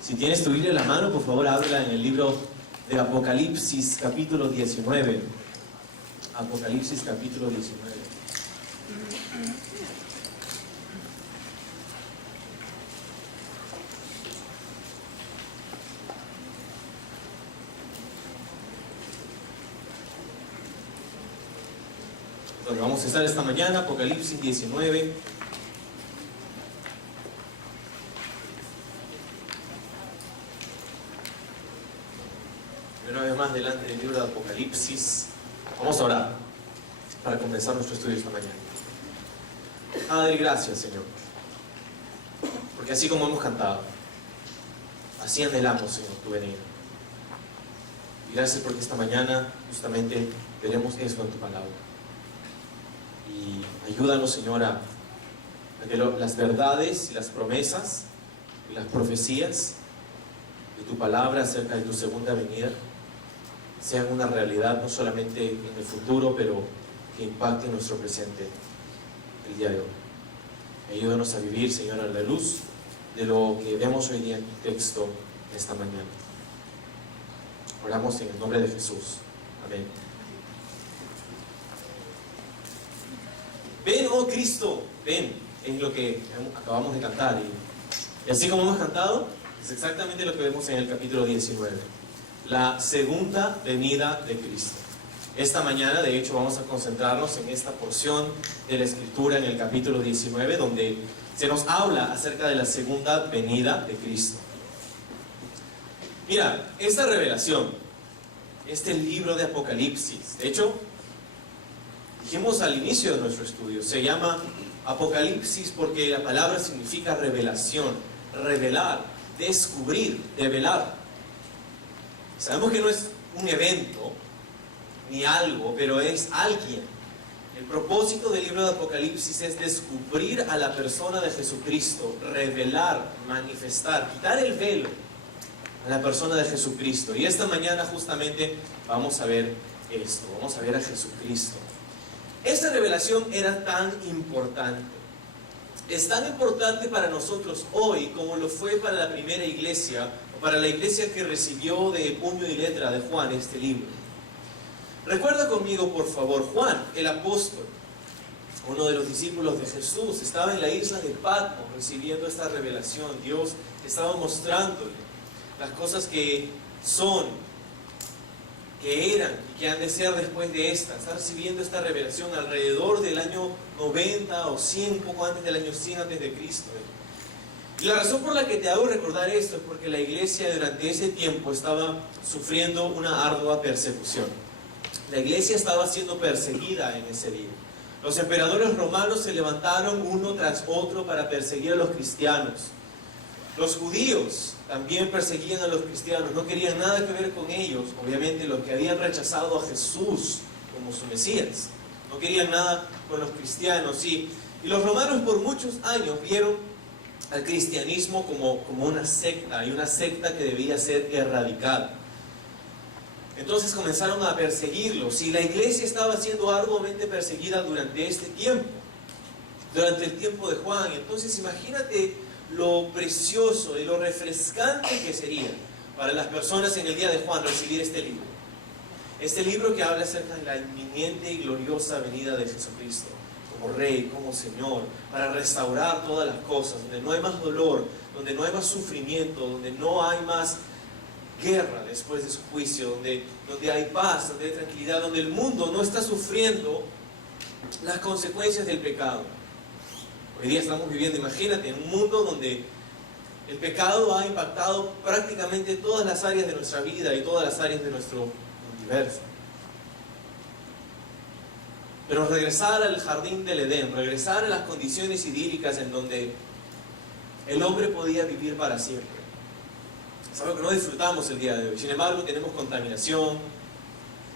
Si tienes tu Biblia en la mano, por favor, ábrela en el libro de Apocalipsis, capítulo 19. Apocalipsis, capítulo 19. Donde vamos a estar esta mañana, Apocalipsis 19. Una vez más delante del libro de Apocalipsis. Vamos a orar para comenzar nuestro estudio esta mañana. Padre, gracias, Señor, porque así como hemos cantado, así anhelamos, Señor, tu venida. Y gracias porque esta mañana justamente veremos eso en tu palabra. Y ayúdanos, Señor, a que las verdades y las promesas y las profecías de tu palabra acerca de tu segunda venida sean una realidad no solamente en el futuro, pero que impacte nuestro presente el día de hoy. Ayúdanos a vivir, Señor, a la luz de lo que vemos hoy día en tu texto esta mañana. Oramos en el nombre de Jesús. Amén. Ven, oh Cristo, ven, es lo que acabamos de cantar. Y así como hemos cantado, es exactamente lo que vemos en el capítulo 19. La segunda venida de Cristo. Esta mañana, de hecho, vamos a concentrarnos en esta porción de la Escritura en el capítulo 19, donde se nos habla acerca de la segunda venida de Cristo. Mira, esta revelación, este libro de Apocalipsis, de hecho, dijimos al inicio de nuestro estudio, se llama Apocalipsis porque la palabra significa revelación, revelar, descubrir, develar. Sabemos que no es un evento ni algo, pero es alguien. El propósito del libro de Apocalipsis es descubrir a la persona de Jesucristo, revelar, manifestar, quitar el velo a la persona de Jesucristo. Y esta mañana justamente vamos a ver esto, vamos a ver a Jesucristo. Esta revelación era tan importante. Es tan importante para nosotros hoy como lo fue para la primera iglesia, o para la iglesia que recibió de puño y letra de Juan este libro. Recuerda conmigo, por favor, Juan, el apóstol, uno de los discípulos de Jesús, estaba en la isla de Patmos recibiendo esta revelación. Dios estaba mostrándole las cosas que son, que eran y que han de ser después de esta. Está recibiendo esta revelación alrededor del año 90 o 100, poco antes del año 100 antes de Cristo. Y la razón por la que te hago recordar esto es porque la iglesia durante ese tiempo estaba sufriendo una ardua persecución. La iglesia estaba siendo perseguida en ese día. Los emperadores romanos se levantaron uno tras otro para perseguir a los cristianos. Los judíos también perseguían a los cristianos, no querían nada que ver con ellos. Obviamente los que habían rechazado a Jesús como su Mesías, no querían nada con los cristianos. Y los romanos por muchos años vieron al cristianismo como una secta, y una secta que debía ser erradicada. Entonces comenzaron a perseguirlos, y la iglesia estaba siendo arduamente perseguida durante este tiempo, durante el tiempo de Juan. Entonces imagínate lo precioso y lo refrescante que sería para las personas en el día de Juan recibir este libro. Este libro que habla acerca de la inminente y gloriosa venida de Jesucristo como Rey, como Señor, para restaurar todas las cosas, donde no hay más dolor, donde no hay más sufrimiento, donde no hay más guerra después de su juicio, donde hay paz, donde hay tranquilidad, donde el mundo no está sufriendo las consecuencias del pecado. Hoy día estamos viviendo, imagínate, en un mundo donde el pecado ha impactado prácticamente todas las áreas de nuestra vida y todas las áreas de nuestro universo. Pero regresar al jardín del Edén, regresar a las condiciones idílicas en donde el hombre podía vivir para siempre, es algo que no disfrutamos el día de hoy. Sin embargo, tenemos contaminación,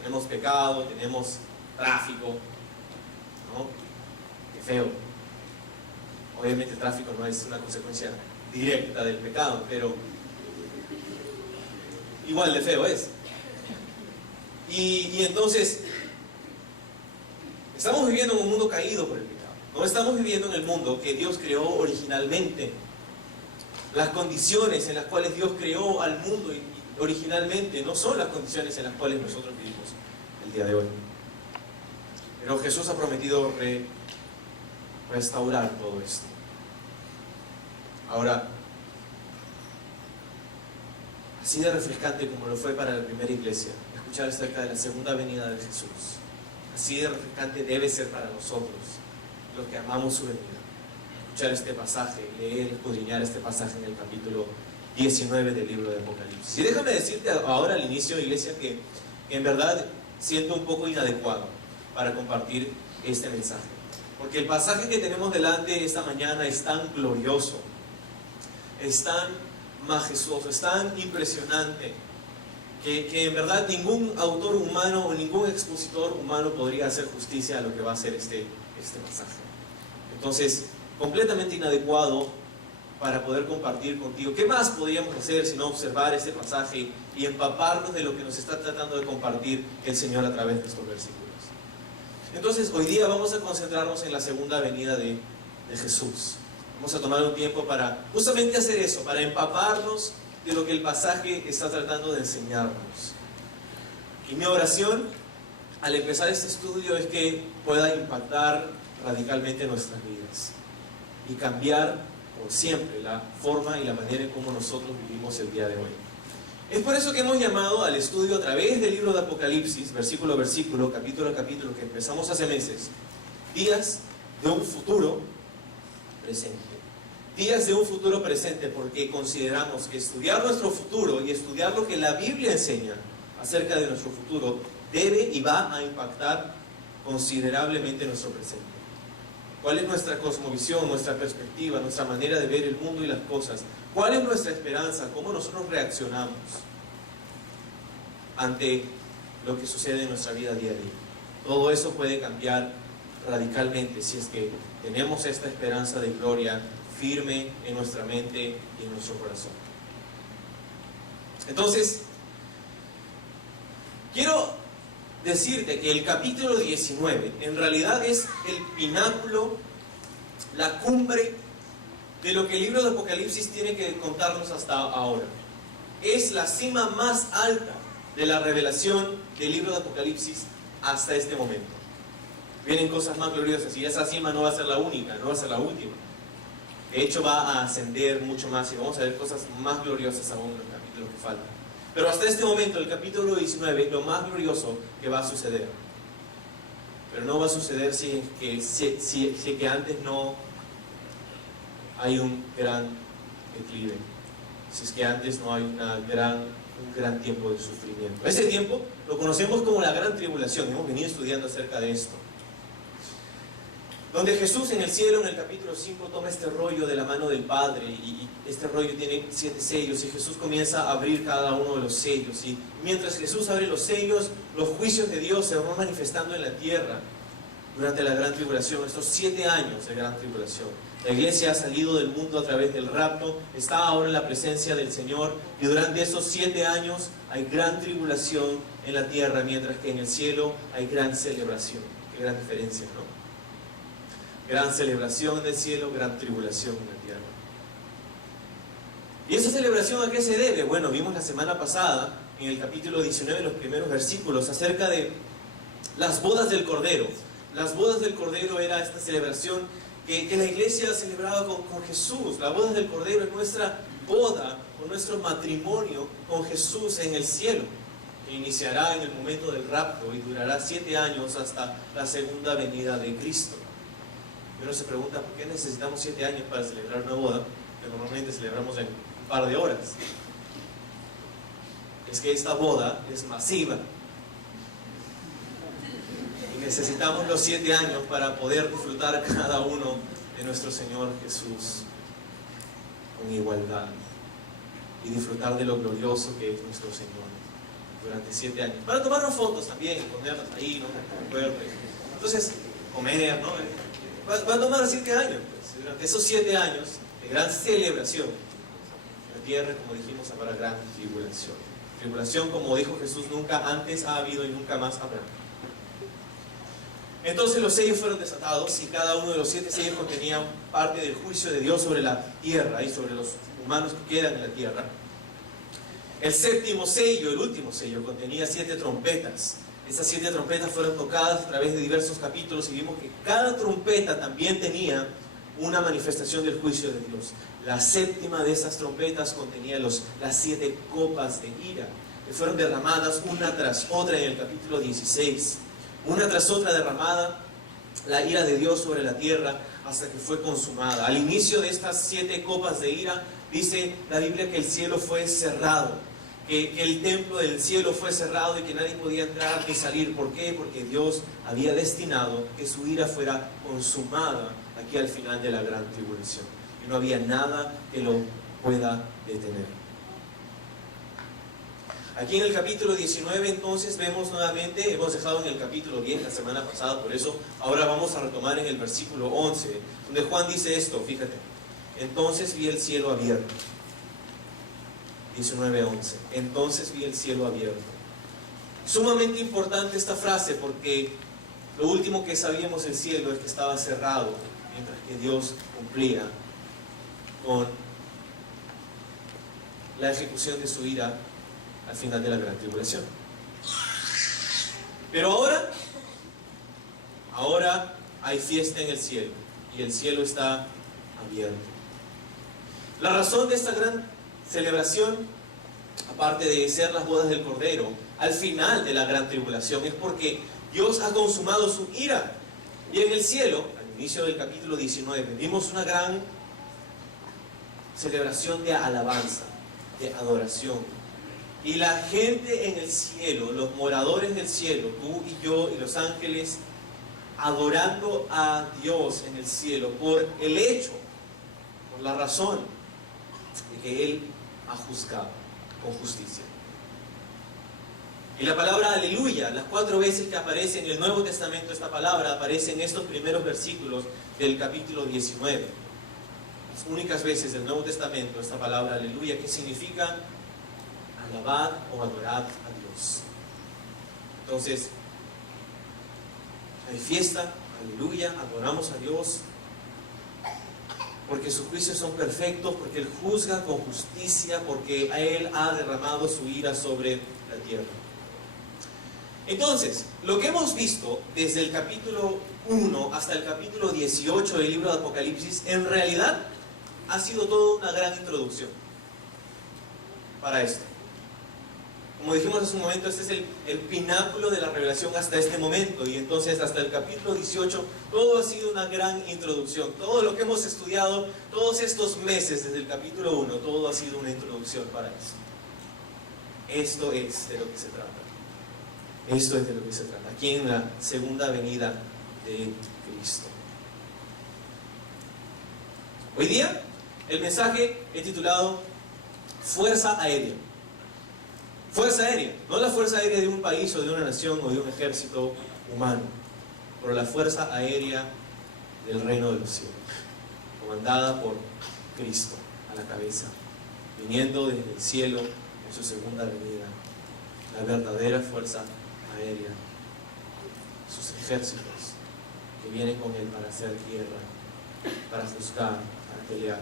tenemos pecado, tenemos tráfico, ¿no? Qué feo. Obviamente el tráfico no es una consecuencia directa del pecado, pero igual de feo es. Y entonces, estamos viviendo en un mundo caído por el pecado. No estamos viviendo en el mundo que Dios creó originalmente. Las condiciones en las cuales Dios creó al mundo originalmente no son las condiciones en las cuales nosotros vivimos el día de hoy. Pero Jesús ha prometido restaurar todo esto. Ahora, así de refrescante como lo fue para la primera iglesia, escuchar acerca de la segunda venida de Jesús, así de refrescante debe ser para nosotros, los que amamos su venida. Escuchar este pasaje, leer, escudriñar este pasaje en el capítulo 19 del libro de Apocalipsis. Y déjame decirte ahora al inicio, iglesia, que en verdad siento un poco inadecuado para compartir este mensaje. Porque el pasaje que tenemos delante esta mañana es tan glorioso, es tan majestuoso, es tan impresionante, que en verdad ningún autor humano o ningún expositor humano podría hacer justicia a lo que va a ser este pasaje. Entonces, completamente inadecuado para poder compartir contigo. ¿Qué más podríamos hacer sino observar este pasaje y empaparnos de lo que nos está tratando de compartir el Señor a través de estos versículos? Entonces, hoy día vamos a concentrarnos en la segunda venida de Jesús. Vamos a tomar un tiempo para justamente hacer eso, para empaparnos de lo que el pasaje está tratando de enseñarnos. Y mi oración al empezar este estudio es que pueda impactar radicalmente nuestras vidas y cambiar por siempre la forma y la manera en cómo nosotros vivimos el día de hoy. Es por eso que hemos llamado al estudio a través del libro de Apocalipsis, versículo a versículo, capítulo a capítulo, que empezamos hace meses, días de un futuro presente. Días de un futuro presente, porque consideramos que estudiar nuestro futuro y estudiar lo que la Biblia enseña acerca de nuestro futuro debe y va a impactar considerablemente nuestro presente. ¿Cuál es nuestra cosmovisión, nuestra perspectiva, nuestra manera de ver el mundo y las cosas? ¿Cuál es nuestra esperanza? ¿Cómo nosotros reaccionamos ante lo que sucede en nuestra vida día a día? Todo eso puede cambiar radicalmente si es que tenemos esta esperanza de gloria firme en nuestra mente y en nuestro corazón. Entonces, quiero decirte que el capítulo 19 en realidad es el pináculo, la cumbre de lo que el libro de Apocalipsis tiene que contarnos hasta ahora. Es la cima más alta de la revelación del libro de Apocalipsis hasta este momento. Vienen cosas más gloriosas y esa cima no va a ser la única, no va a ser la última. De hecho va a ascender mucho más y vamos a ver cosas más gloriosas aún en el capítulo que falta. Pero hasta este momento, el capítulo 19, lo más glorioso que va a suceder. Pero no va a suceder si que antes no hay un gran declive. Si es que antes no hay un gran tiempo de sufrimiento. Ese tiempo lo conocemos como la gran tribulación. Hemos venido estudiando acerca de esto. Donde Jesús en el cielo, en el capítulo 5, toma este rollo de la mano del Padre y este rollo tiene 7 sellos y Jesús comienza a abrir cada uno de los sellos y mientras Jesús abre los sellos, los juicios de Dios se van manifestando en la tierra durante la gran tribulación, estos 7 años de gran tribulación. La iglesia ha salido del mundo a través del rapto, está ahora en la presencia del Señor y durante esos 7 años hay gran tribulación en la tierra, mientras que en el cielo hay gran celebración. Qué gran diferencia, ¿no? Gran celebración en el cielo, gran tribulación en la tierra. ¿Y esa celebración a qué se debe? Bueno, vimos la semana pasada, en el capítulo 19, los primeros versículos, acerca de las bodas del Cordero. Las bodas del Cordero era esta celebración que la iglesia celebraba con Jesús. La boda del Cordero es nuestra boda, o nuestro matrimonio con Jesús en el cielo, que iniciará en el momento del rapto y durará 7 años hasta la segunda venida de Cristo. Y uno se pregunta, ¿por qué necesitamos 7 años para celebrar una boda que normalmente celebramos en un par de horas? Es que esta boda es masiva y necesitamos los 7 años para poder disfrutar cada uno de nuestro Señor Jesús con igualdad y disfrutar de lo glorioso que es nuestro Señor durante 7 años, para tomarnos fotos también y ponerlas ahí, ¿no? Entonces, comer, ¿no? Va a tomar 7 años, pues. Durante esos 7 años de gran celebración, la tierra, como dijimos, habrá gran tribulación. Tribulación, como dijo Jesús, nunca antes ha habido y nunca más habrá. Entonces los sellos fueron desatados y cada uno de los 7 sellos contenía parte del juicio de Dios sobre la tierra y sobre los humanos que quedan en la tierra. El séptimo sello, el último sello, contenía 7 trompetas. Esas 7 trompetas fueron tocadas a través de diversos capítulos y vimos que cada trompeta también tenía una manifestación del juicio de Dios. La séptima de esas trompetas contenía las 7 copas de ira, que fueron derramadas una tras otra en el capítulo 16. Una tras otra derramada la ira de Dios sobre la tierra hasta que fue consumada. Al inicio de estas 7 copas de ira, dice la Biblia que el cielo fue cerrado, que el templo del cielo fue cerrado y que nadie podía entrar ni salir. ¿Por qué? Porque Dios había destinado que su ira fuera consumada aquí al final de la gran tribulación. Y no había nada que lo pueda detener. Aquí en el capítulo 19 entonces vemos nuevamente, hemos dejado en el capítulo 10 la semana pasada, por eso ahora vamos a retomar en el versículo 11, donde Juan dice esto, fíjate. Entonces vi el cielo abierto. 19:11. Entonces vi el cielo abierto. Sumamente importante esta frase porque lo último que sabíamos del cielo es que estaba cerrado mientras que Dios cumplía con la ejecución de su ira al final de la gran tribulación. Pero ahora hay fiesta en el cielo y el cielo está abierto. La razón de esta gran celebración, aparte de ser las bodas del Cordero, al final de la gran tribulación, es porque Dios ha consumado su ira. Y en el cielo, al inicio del capítulo 19, vimos una gran celebración de alabanza, de adoración. Y la gente en el cielo, los moradores del cielo, tú y yo y los ángeles, adorando a Dios en el cielo por el hecho, por la razón de que Él ha juzgado con justicia. Y la palabra aleluya, las 4 veces que aparece en el Nuevo Testamento esta palabra, aparece en estos primeros versículos del capítulo 19. Las únicas veces del Nuevo Testamento esta palabra aleluya, que significa alabar o adorar a Dios. Entonces, hay fiesta, aleluya, adoramos a Dios, porque sus juicios son perfectos, porque Él juzga con justicia, porque Él ha derramado su ira sobre la tierra. Entonces, lo que hemos visto desde el capítulo 1 hasta el capítulo 18 del libro de Apocalipsis, en realidad ha sido toda una gran introducción para esto. Como dijimos hace un momento, este es el pináculo de la revelación hasta este momento, y entonces hasta el capítulo 18 todo ha sido una gran introducción. Todo lo que hemos estudiado todos estos meses desde el capítulo 1, todo ha sido una introducción para eso. Esto es de lo que se trata. Esto es de lo que se trata, aquí en la segunda venida de Cristo. Hoy día el mensaje he titulado Fuerza Aérea. Fuerza aérea, no la fuerza aérea de un país o de una nación o de un ejército humano, pero la fuerza aérea del reino de los cielos, comandada por Cristo a la cabeza, viniendo desde el cielo en su segunda venida, la verdadera fuerza aérea, sus ejércitos que vienen con Él para hacer guerra, para juzgar, para pelear.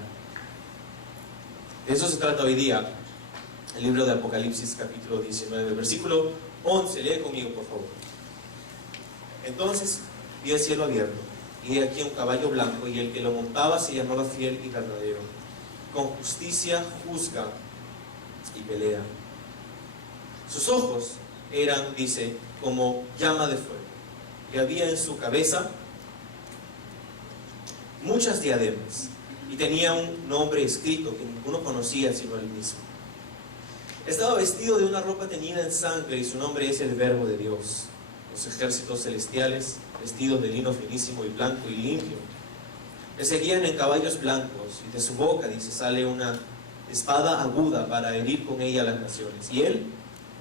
De eso se trata hoy día el libro de Apocalipsis capítulo 19, versículo 11, lee conmigo por favor. Entonces vi el cielo abierto, y he aquí un caballo blanco, y el que lo montaba se llamaba Fiel y Verdadero. Con justicia juzga y pelea. Sus ojos eran, dice, como llama de fuego, y había en su cabeza muchas diademas, y tenía un nombre escrito que ninguno conocía sino él mismo. Estaba vestido de una ropa teñida en sangre, y su nombre es el Verbo de Dios. Los ejércitos celestiales, vestidos de lino finísimo y blanco y limpio, le seguían en caballos blancos, y de su boca, dice, sale una espada aguda para herir con ella a las naciones. Y él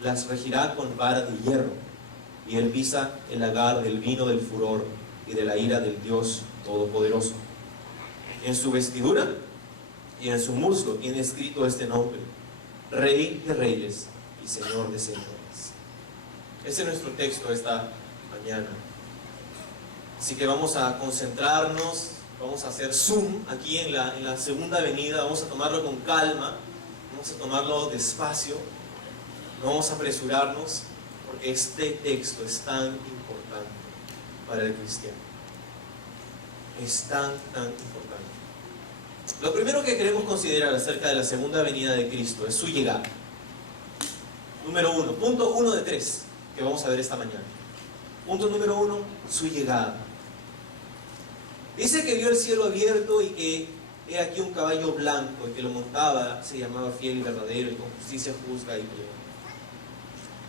las regirá con vara de hierro, y él pisa el lagar del vino del furor y de la ira del Dios Todopoderoso. En su vestidura y en su muslo tiene escrito este nombre: Rey de Reyes y Señor de Señores. Ese es nuestro texto esta mañana. Así que vamos a concentrarnos vamos a hacer zoom aquí en la segunda venida, vamos a tomarlo con calma, vamos a tomarlo despacio, no vamos a apresurarnos, porque este texto es tan importante para el cristiano. Es tan importante. Lo primero que queremos considerar acerca de la segunda venida de Cristo es su llegada. Número 1, punto 1 de 3 que vamos a ver esta mañana. Punto número 1, su llegada. Dice que vio el cielo abierto y que he aquí un caballo blanco, y que lo montaba se llamaba Fiel y Verdadero, y con justicia juzga y pelea.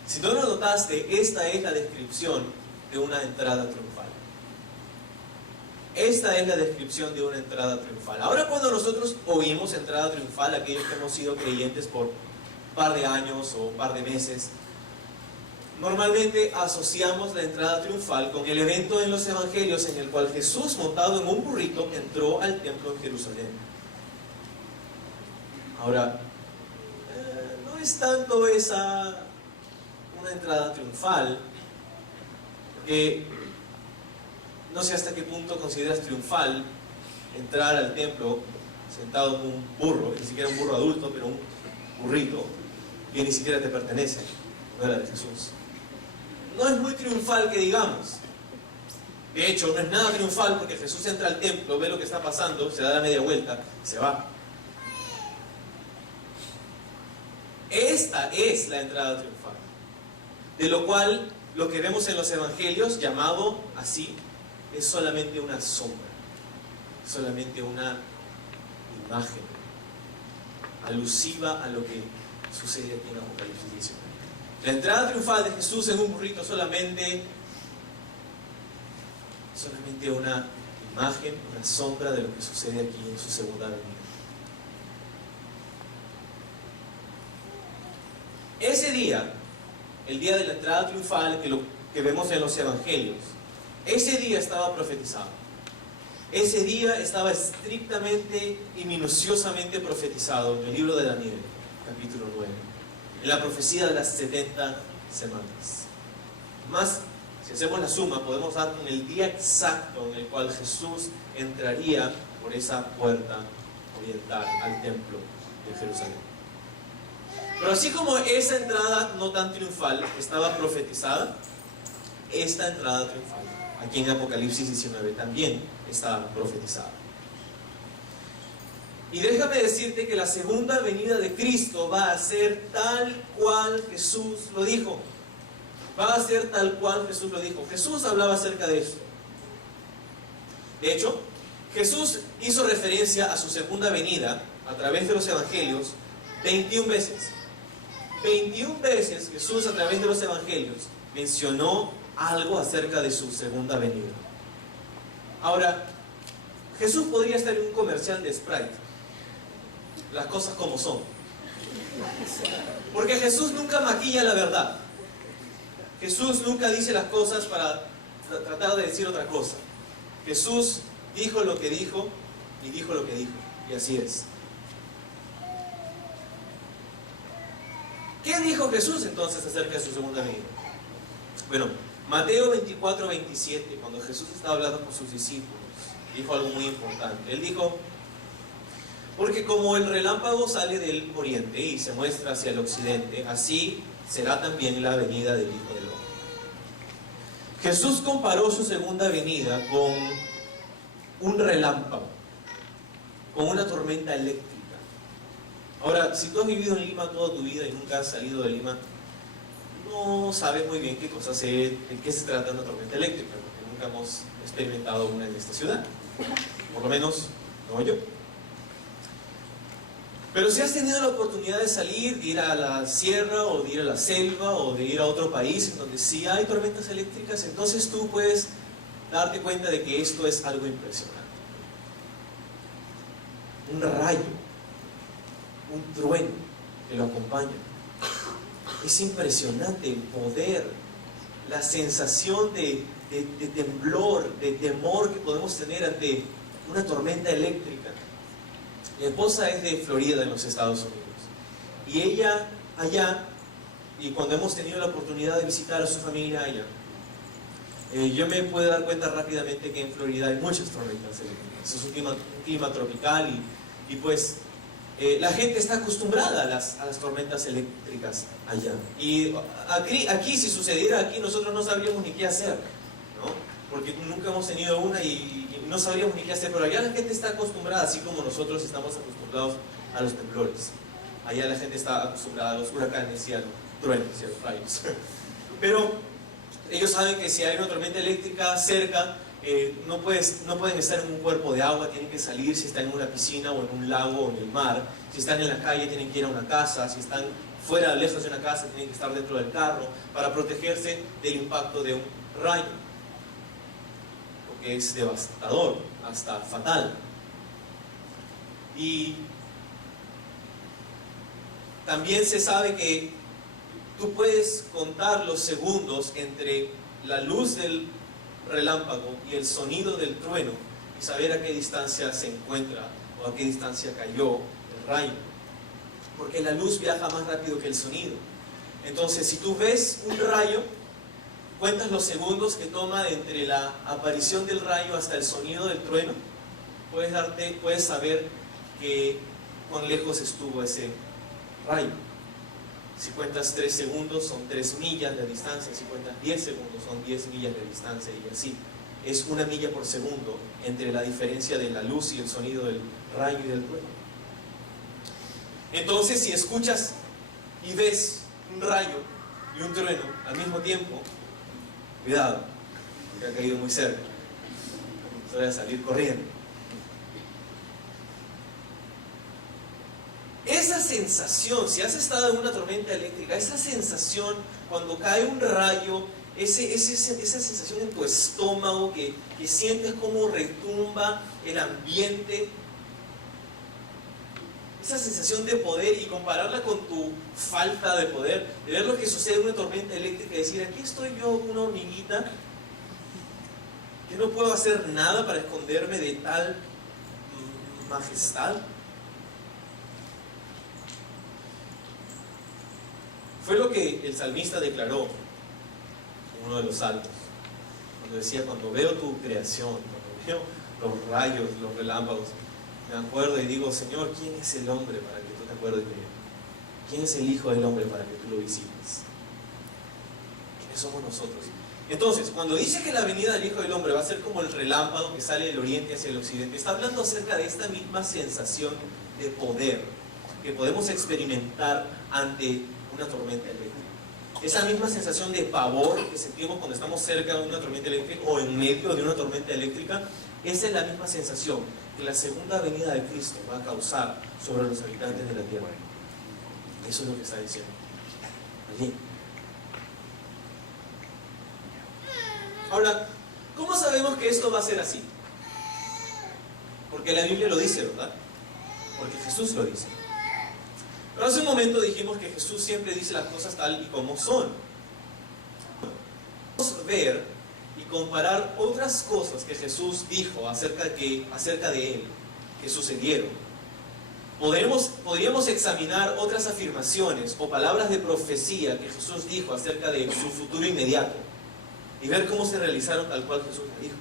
Si no lo notaste, esta es la descripción de una entrada triunfal. Esta es la descripción de una entrada triunfal. Ahora, cuando nosotros oímos entrada triunfal, aquellos que hemos sido creyentes por un par de años o un par de meses, normalmente asociamos la entrada triunfal con el evento en los evangelios en el cual Jesús, montado en un burrito, entró al templo en Jerusalén. Ahora, no es tanto esa una entrada triunfal, porque no sé hasta qué punto consideras triunfal entrar al templo sentado en un burro, ni siquiera un burro adulto, pero un burrito, que ni siquiera te pertenece, no era de Jesús. No es muy triunfal que digamos. De hecho, no es nada triunfal, porque Jesús entra al templo, ve lo que está pasando, se da la media vuelta y se va. Esta es la entrada triunfal, de lo cual lo que vemos en los evangelios, llamado así, es solamente una sombra, solamente una imagen alusiva a lo que sucede aquí en Apocalipsis 19. La entrada triunfal de Jesús en un burrito solamente una imagen, una sombra de lo que sucede aquí en su segunda venida. Ese día, el día de la entrada triunfal que vemos en los evangelios, ese día estaba profetizado. Ese día estaba estrictamente y minuciosamente profetizado en el libro de Daniel, capítulo 9, en la profecía de las 70 semanas. Más, si hacemos la suma, podemos dar con el día exacto en el cual Jesús entraría por esa puerta oriental al templo de Jerusalén. Pero así como esa entrada no tan triunfal estaba profetizada, esta entrada triunfal aquí en Apocalipsis 19 también está profetizada. Y déjame decirte que la segunda venida de Cristo va a ser tal cual Jesús lo dijo. Va a ser tal cual Jesús lo dijo. Jesús hablaba acerca de esto. De hecho, Jesús hizo referencia a su segunda venida a través de los evangelios 21 veces. 21 veces Jesús a través de los evangelios mencionó algo acerca de su segunda venida. Ahora, Jesús podría estar en un comercial de Sprite. Las cosas como son. Porque Jesús nunca maquilla la verdad. Jesús nunca dice las cosas para tratar de decir otra cosa. Jesús dijo lo que dijo y dijo lo que dijo. Y así es. ¿Qué dijo Jesús entonces acerca de su segunda venida? Bueno, Mateo 24, 27, cuando Jesús estaba hablando con sus discípulos, dijo algo muy importante. Él dijo: porque como el relámpago sale del oriente y se muestra hacia el occidente, así será también la venida del Hijo del Hombre. Jesús comparó su segunda venida con un relámpago, con una tormenta eléctrica. Ahora, si tú has vivido en Lima toda tu vida y nunca has salido de Lima, no sabes muy bien de qué se trata una tormenta eléctrica, porque nunca hemos experimentado una en esta ciudad, por lo menos no yo. Pero si has tenido la oportunidad de salir, de ir a la sierra o de ir a la selva o de ir a otro país en donde sí hay tormentas eléctricas, entonces tú puedes darte cuenta de que esto es algo impresionante. Un rayo, un trueno que lo acompaña. Es impresionante el poder, la sensación de temblor, de temor que podemos tener ante una tormenta eléctrica. Mi esposa es de Florida, en los Estados Unidos. Y ella allá, y cuando hemos tenido la oportunidad de visitar a su familia allá, Yo me puedo dar cuenta rápidamente que en Florida hay muchas tormentas eléctricas. Es un clima tropical y pues la gente está acostumbrada a las tormentas eléctricas allá. Y aquí, si sucediera aquí, nosotros no sabríamos ni qué hacer, ¿no? Porque nunca hemos tenido una y no sabríamos ni qué hacer. Pero allá la gente está acostumbrada, así como nosotros estamos acostumbrados a los temblores. Allá la gente está acostumbrada a los huracanes y a los truenos y a los rayos. Pero ellos saben que si hay una tormenta eléctrica cerca, no pueden estar en un cuerpo de agua, tienen que salir si están en una piscina o en un lago o en el mar. Si están en la calle, tienen que ir a una casa. Si están fuera, lejos de una casa, tienen que estar dentro del carro para protegerse del impacto de un rayo, porque es devastador, hasta fatal. Y también se sabe que tú puedes contar los segundos entre la luz del relámpago y el sonido del trueno y saber a qué distancia se encuentra o a qué distancia cayó el rayo, porque la luz viaja más rápido que el sonido. Entonces, si tú ves un rayo, cuentas los segundos que toma entre la aparición del rayo hasta el sonido del trueno, puedes saber cuán lejos estuvo ese rayo. Si cuentas 3 segundos, son 3 millas de distancia. Si cuentas 10 segundos, son 10 millas de distancia. Y así, es 1 milla por segundo entre la diferencia de la luz y el sonido del rayo y del trueno. Entonces, si escuchas y ves un rayo y un trueno al mismo tiempo, cuidado, porque ha caído muy cerca. Se voy a salir corriendo. Esa sensación, si has estado en una tormenta eléctrica, esa sensación cuando cae un rayo, esa sensación en tu estómago que sientes como retumba el ambiente, esa sensación de poder, y compararla con tu falta de poder, de ver lo que sucede en una tormenta eléctrica y decir, aquí estoy yo, una hormiguita, que no puedo hacer nada para esconderme de tal majestad. Fue lo que el salmista declaró en uno de los salmos, cuando decía, cuando veo tu creación, cuando veo los rayos, los relámpagos, me acuerdo y digo, Señor, ¿quién es el hombre para que tú te acuerdes de él? ¿Quién es el hijo del hombre para que tú lo visites? ¿Quiénes somos nosotros? Entonces, cuando dice que la venida del Hijo del Hombre va a ser como el relámpago que sale del oriente hacia el occidente, está hablando acerca de esta misma sensación de poder que podemos experimentar ante una tormenta eléctrica. Esa misma sensación de pavor que sentimos cuando estamos cerca de una tormenta eléctrica o en medio de una tormenta eléctrica, esa es la misma sensación que la segunda venida de Cristo va a causar sobre los habitantes de la tierra. Eso es lo que está diciendo allí. Ahora, ¿cómo sabemos que esto va a ser así? Porque la Biblia lo dice, ¿verdad? Porque Jesús lo dice. Pero hace un momento dijimos que Jesús siempre dice las cosas tal y como son. Vamos a ver y comparar otras cosas que Jesús dijo acerca de Él, que sucedieron. Podríamos examinar otras afirmaciones o palabras de profecía que Jesús dijo acerca de su futuro inmediato y ver cómo se realizaron tal cual Jesús le dijo,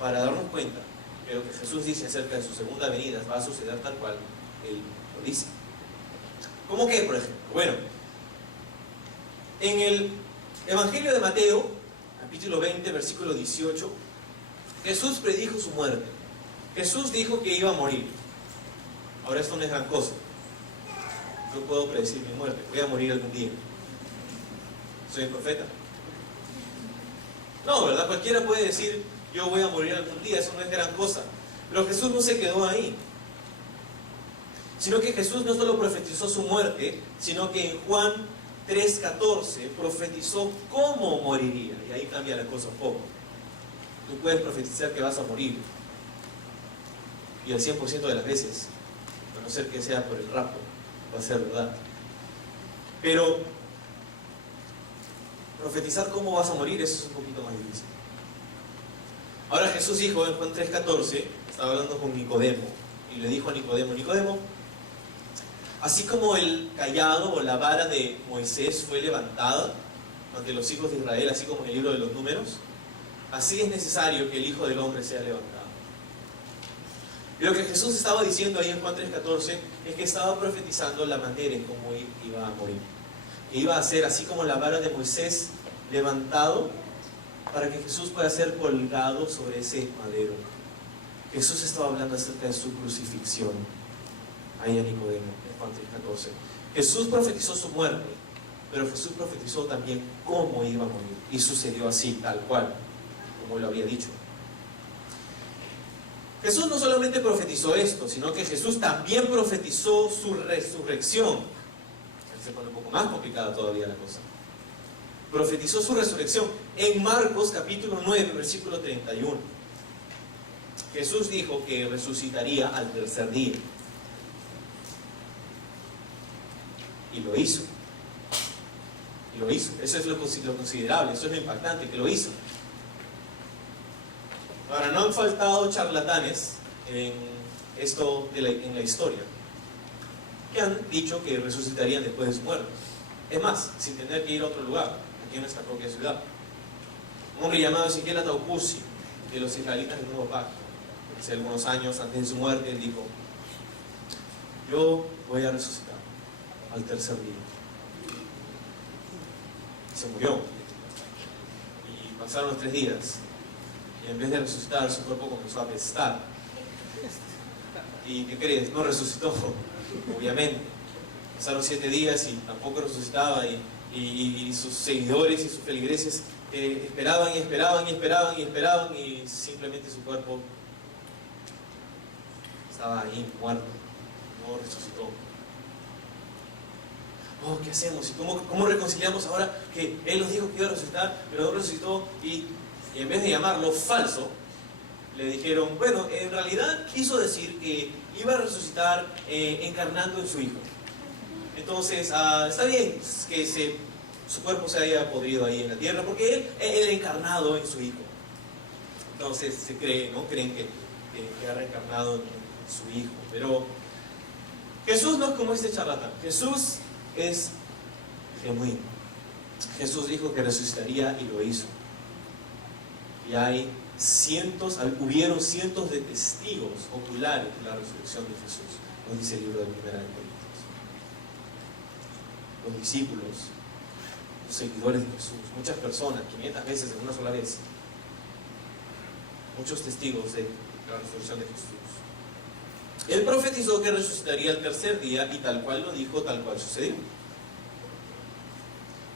para darnos cuenta que lo que Jesús dice acerca de su segunda venida va a suceder tal cual Él lo dice. ¿Cómo qué, por ejemplo? Bueno, en el Evangelio de Mateo, capítulo 20, versículo 18, Jesús predijo su muerte. Jesús dijo que iba a morir. Ahora esto no es gran cosa. Yo puedo predecir mi muerte. Voy a morir algún día. ¿Soy el profeta? No, ¿verdad? Cualquiera puede decir, yo voy a morir algún día. Eso no es gran cosa. Pero Jesús no se quedó ahí. Sino que Jesús no solo profetizó su muerte, sino que en Juan 3:14 profetizó cómo moriría. Y ahí cambia la cosa un poco. Tú puedes profetizar que vas a morir. Y el 100% de las veces, a no ser que sea por el rapto, va a ser verdad. Pero profetizar cómo vas a morir, eso es un poquito más difícil. Ahora Jesús dijo en Juan 3:14, estaba hablando con Nicodemo, y le dijo a Nicodemo, Nicodemo, así como el cayado o la vara de Moisés fue levantada ante los hijos de Israel, así como en el libro de los Números, así es necesario que el Hijo del Hombre sea levantado. Y lo que Jesús estaba diciendo ahí en Juan 3:14 es que estaba profetizando la manera en cómo iba a morir. Que iba a ser así como la vara de Moisés levantado para que Jesús pueda ser colgado sobre ese madero. Jesús estaba hablando acerca de su crucifixión ahí a Nicodemo en Juan 3:14. Jesús profetizó su muerte, pero Jesús profetizó también cómo iba a morir. Y sucedió así, tal cual, como lo había dicho. Jesús no solamente profetizó esto, sino que Jesús también profetizó su resurrección. Ahí se pone un poco más complicada todavía la cosa. Profetizó su resurrección en Marcos capítulo 9, versículo 31. Jesús dijo que resucitaría al tercer día. Y lo hizo. Y lo hizo. Eso es lo considerable, eso es lo impactante, que lo hizo. Ahora, no han faltado charlatanes en la historia que han dicho que resucitarían después de su muerte. Es más, sin tener que ir a otro lugar, aquí en nuestra propia ciudad. Un hombre llamado Ezequiel Ataucusi, de los israelitas del Nuevo Pacto, hace algunos años antes de su muerte, él dijo: yo voy a resucitar al tercer día. Y se murió. Y pasaron los 3 días. Y en vez de resucitar, su cuerpo comenzó a apestar. ¿Y qué crees? No resucitó, obviamente. Pasaron 7 días y tampoco resucitaba. Y sus seguidores y sus feligreses esperaban y esperaban y esperaban y esperaban, y simplemente su cuerpo estaba ahí muerto, no resucitó. Oh, ¿qué hacemos? ¿Y cómo reconciliamos ahora que Él nos dijo que iba a resucitar, pero no resucitó? Y en vez de llamarlo falso, le dijeron, bueno, en realidad quiso decir que iba a resucitar encarnando en su Hijo. Entonces, está bien que su cuerpo se haya podrido ahí en la tierra, porque Él encarnado en su Hijo. Entonces se cree, ¿no? Creen que ha reencarnado en su Hijo. Pero Jesús no es como este charlatán. Jesús es genuino. Jesús dijo que resucitaría y lo hizo. Y hubieron cientos de testigos oculares de la resurrección de Jesús, nos dice el libro de 1 Corintios. Los discípulos, los seguidores de Jesús, muchas personas, 500 veces en una sola vez, muchos testigos de la resurrección de Jesús. Él profetizó que resucitaría el tercer día y tal cual lo dijo, tal cual sucedió.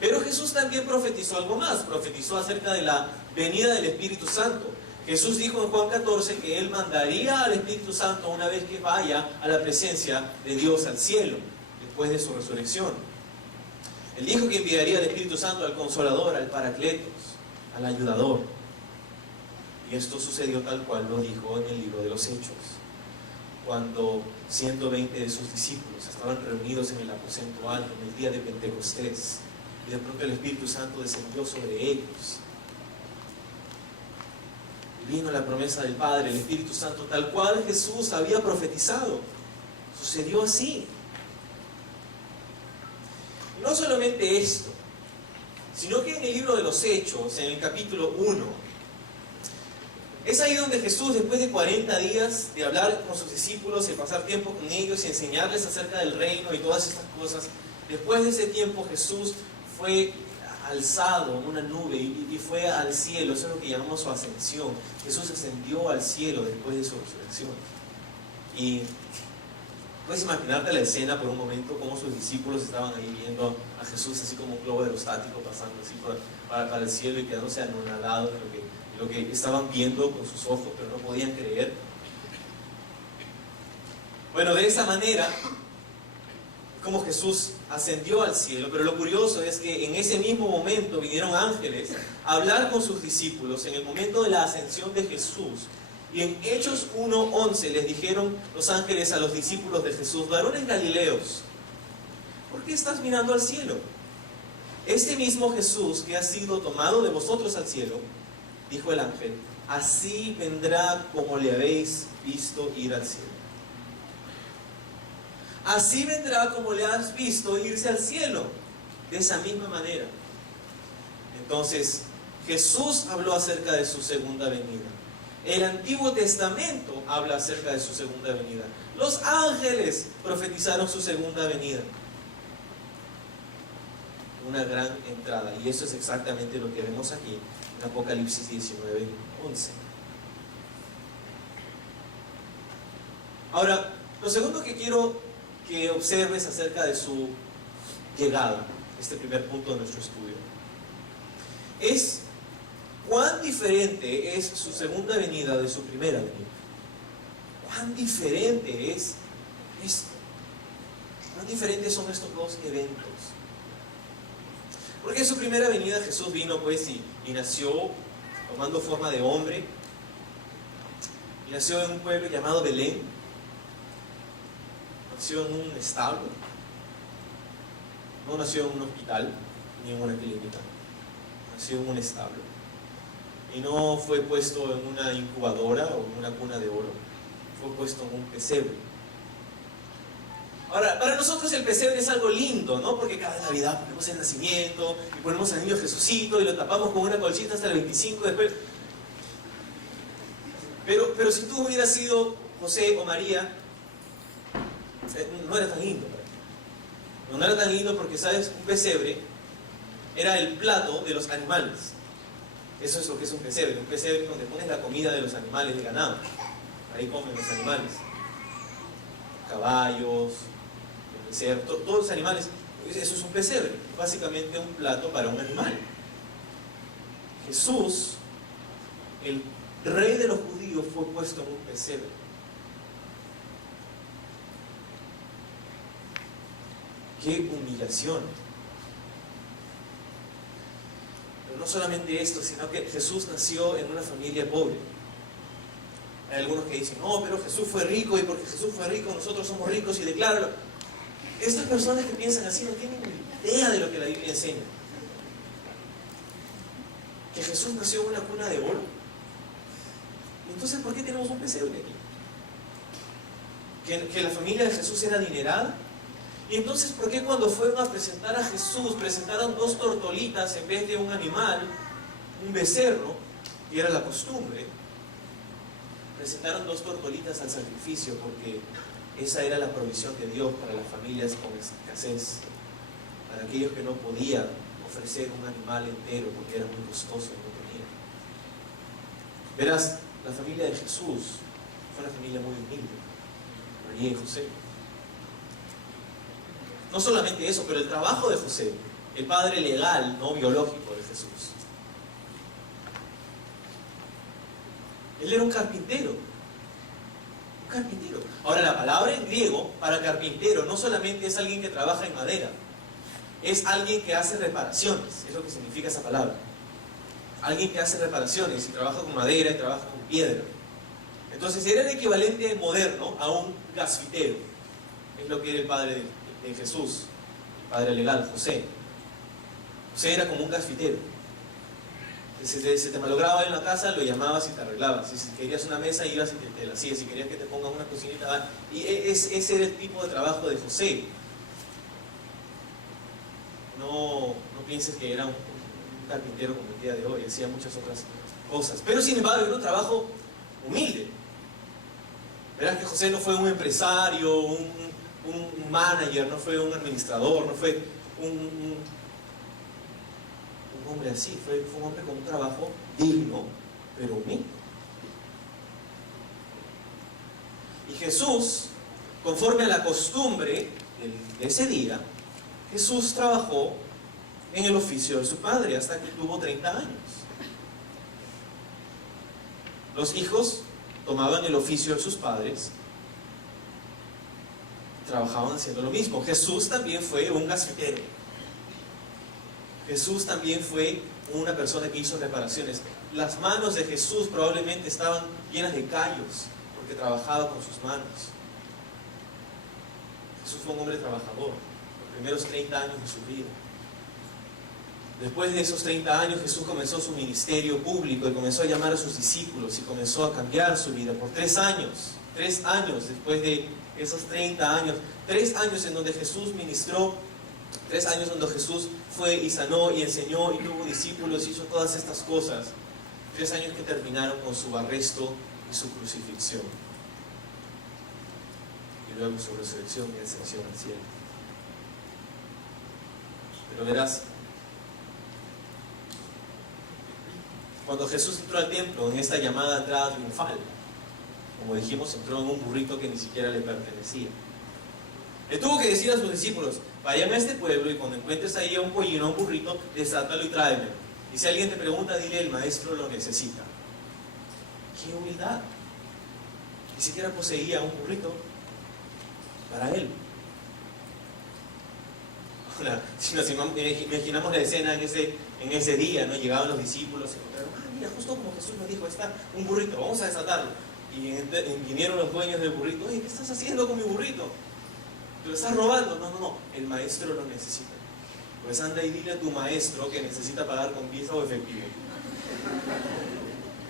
Pero Jesús también profetizó algo más, profetizó acerca de la venida del Espíritu Santo. Jesús dijo en Juan 14 que Él mandaría al Espíritu Santo una vez que vaya a la presencia de Dios al cielo, después de su resurrección. Él dijo que enviaría al Espíritu Santo al Consolador, al Paracletos, al Ayudador. Y esto sucedió tal cual lo dijo en el libro de los Hechos, cuando 120 de sus discípulos estaban reunidos en el aposento alto en el día de Pentecostés, y de pronto el Espíritu Santo descendió sobre ellos. Y vino la promesa del Padre, el Espíritu Santo, tal cual Jesús había profetizado. Sucedió así. Y no solamente esto, sino que en el libro de los Hechos, en el capítulo 1, es ahí donde Jesús, después de 40 días de hablar con sus discípulos, de pasar tiempo con ellos y enseñarles acerca del reino y todas estas cosas, después de ese tiempo Jesús fue alzado en una nube y fue al cielo. Eso es lo que llamamos su ascensión. Jesús ascendió al cielo después de su resurrección. Y puedes imaginarte la escena por un momento, cómo sus discípulos estaban ahí viendo a Jesús así como un globo aerostático pasando así para el cielo y quedándose anonadados de lo que estaban viendo con sus ojos, pero no podían creer. Bueno, de esa manera como Jesús ascendió al cielo. Pero lo curioso es que en ese mismo momento vinieron ángeles a hablar con sus discípulos en el momento de la ascensión de Jesús. Y en Hechos 1:11 les dijeron los ángeles a los discípulos de Jesús: varones galileos, ¿por qué estás mirando al cielo? Este mismo Jesús que ha sido tomado de vosotros al cielo, dijo el ángel, así vendrá como le habéis visto ir al cielo. Así vendrá como le has visto irse al cielo, de esa misma manera. Entonces, Jesús habló acerca de su segunda venida. El Antiguo Testamento habla acerca de su segunda venida. Los ángeles profetizaron su segunda venida. Una gran entrada. Y eso es exactamente lo que vemos aquí en Apocalipsis 19:11. Ahora, lo segundo que quiero que observes acerca de su llegada, este primer punto de nuestro estudio, es cuán diferente es su segunda venida de su primera venida. Cuán diferente es esto. Cuán diferentes son estos dos eventos. Porque en su primera venida Jesús vino pues y nació tomando forma de hombre. Y nació en un pueblo llamado Belén. Nació en un establo. No nació en un hospital ni en una clínica. Nació en un establo. Y no fue puesto en una incubadora o en una cuna de oro. Fue puesto en un pesebre. Ahora, para nosotros el pesebre es algo lindo, ¿no? Porque cada Navidad ponemos el nacimiento y ponemos al niño Jesucito y lo tapamos con una colchita hasta el 25 después. Pero si tú hubieras sido José o María, no era tan lindo. No era tan lindo porque, ¿sabes? Un pesebre era el plato de los animales. Eso es lo que es un pesebre. Un pesebre es donde pones la comida de los animales de ganado. Ahí comen los animales. Caballos, todos los animales. Eso es un pesebre. Básicamente un plato para un animal. Jesús, el rey de los judíos, fue puesto en un pesebre. ¡Qué humillación! Pero no solamente esto, sino que Jesús nació en una familia pobre. Hay algunos que dicen, no, pero Jesús fue rico y porque Jesús fue rico nosotros somos ricos y decláralo. Estas personas que piensan así no tienen ni idea de lo que la Biblia enseña. Que Jesús nació en una cuna de oro. Entonces, ¿por qué tenemos un pesebre aquí? Que la familia de Jesús era adinerada. Y entonces, ¿por qué cuando fueron a presentar a Jesús presentaron dos tortolitas en vez de un animal, un becerro, y era la costumbre? Presentaron dos tortolitas al sacrificio porque esa era la provisión de Dios para las familias con escasez, para aquellos que no podían ofrecer un animal entero porque era muy costoso y no tenían. Verás, la familia de Jesús fue una familia muy humilde, María y José. No solamente eso, pero el trabajo de José, el padre legal, no biológico de Jesús. Él era un carpintero. Un carpintero. Ahora, la palabra en griego para carpintero no solamente es alguien que trabaja en madera, es alguien que hace reparaciones. Es lo que significa esa palabra. Alguien que hace reparaciones y trabaja con madera y trabaja con piedra. Entonces, era el equivalente moderno a un gasfitero. Es lo que era el padre de Jesús, el padre legal, José. José era como un gasfitero. Se te malograba en la casa, lo llamabas y te arreglabas. Si querías una mesa, ibas y te la hacías. Si querías que te pongan una cocinita, y ese era el tipo de trabajo de José. No pienses que era un carpintero como el día de hoy, hacía muchas otras cosas. Pero sin embargo, era un trabajo humilde. Verás que José no fue un empresario, un manager, no fue un administrador, no fue un hombre así, fue un hombre con un trabajo digno, pero humilde. Y Jesús, conforme a la costumbre de ese día, Jesús trabajó en el oficio de su padre hasta que tuvo 30 años. Los hijos tomaban el oficio de sus padres y trabajaban haciendo lo mismo. Jesús también fue un gasfitero. Jesús también fue una persona que hizo reparaciones. Las manos de Jesús probablemente estaban llenas de callos porque trabajaba con sus manos. Jesús fue un hombre trabajador los primeros 30 años de su vida. Después de esos 30 años Jesús comenzó su ministerio público y comenzó a llamar a sus discípulos y comenzó a cambiar su vida por 3 años. 3 años después de esos 30 años, 3 años en donde Jesús ministró 3 años donde Jesús fue y sanó y enseñó y tuvo discípulos y hizo todas estas cosas. 3 años que terminaron con su arresto y su crucifixión. Y luego su resurrección y ascensión al cielo. Pero verás, cuando Jesús entró al templo en esta llamada entrada triunfal, como dijimos, entró en un burrito que ni siquiera le pertenecía. Le tuvo que decir a sus discípulos: vayan a este pueblo y cuando encuentres ahí a un pollino, a un burrito, desátalo y tráemelo. Y si alguien te pregunta, dile: el maestro lo necesita. ¡Qué humildad! Ni siquiera poseía un burrito para él. Ahora, si nos imaginamos la escena en ese día, ¿no? Llegaban los discípulos y encontraron: mira, justo como Jesús nos dijo, está un burrito, vamos a desatarlo. Y vinieron los dueños del burrito: oye, ¿qué estás haciendo con mi burrito? ¿Te lo estás robando? No, el maestro lo necesita. Pues anda y dile a tu maestro que necesita pagar con visa o efectivo.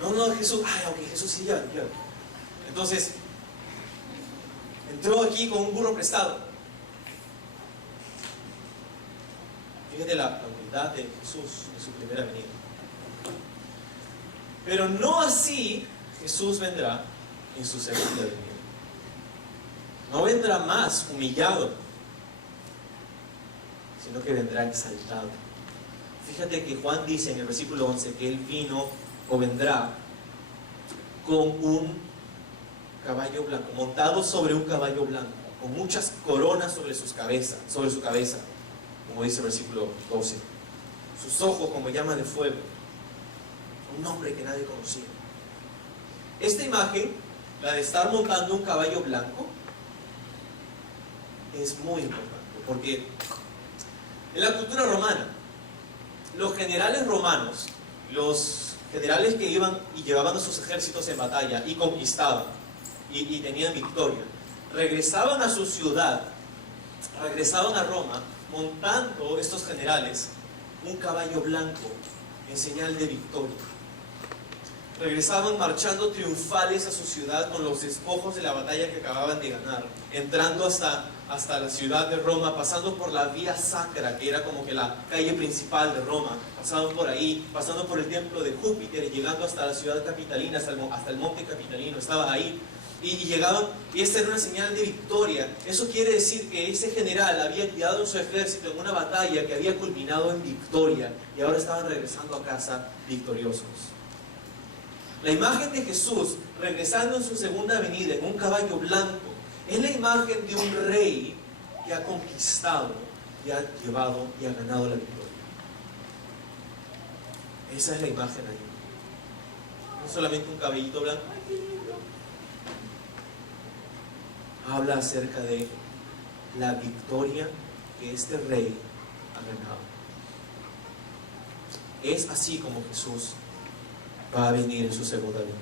No, Jesús, ok, Jesús sí, ya. Entonces, entró aquí con un burro prestado. Fíjate la humildad de Jesús en su primera venida. Pero no así Jesús vendrá en su segunda venida. No vendrá más humillado, sino que vendrá exaltado. Fíjate que Juan dice en el versículo 11 que Él vino o vendrá con un caballo blanco, montado sobre un caballo blanco, con muchas coronas sobre su cabeza, como dice el versículo 12. Sus ojos como llamas de fuego. Un nombre que nadie conocía. Esta imagen, la de estar montando un caballo blanco, es muy importante, porque en la cultura romana, los generales romanos, los generales que iban y llevaban a sus ejércitos en batalla y conquistaban y tenían victoria, regresaban a su ciudad, regresaban a Roma, montando estos generales un caballo blanco en señal de victoria. Regresaban marchando triunfales a su ciudad con los despojos de la batalla que acababan de ganar, entrando hasta la ciudad de Roma, pasando por la vía sacra, que era como que la calle principal de Roma, pasaban por ahí, pasando por el templo de Júpiter, llegando hasta la ciudad capitalina, hasta el monte Capitalino, estaba ahí, y llegaban, y esta era una señal de victoria. Eso quiere decir que ese general había guiado su ejército en una batalla que había culminado en victoria, y ahora estaban regresando a casa victoriosos. La imagen de Jesús regresando en su segunda venida en un caballo blanco es la imagen de un rey que ha conquistado y ha llevado y ha ganado la victoria. Esa es la imagen ahí. No solamente un cabellito blanco. Habla acerca de la victoria que este rey ha ganado. Es así como Jesús va a venir en su segunda venida.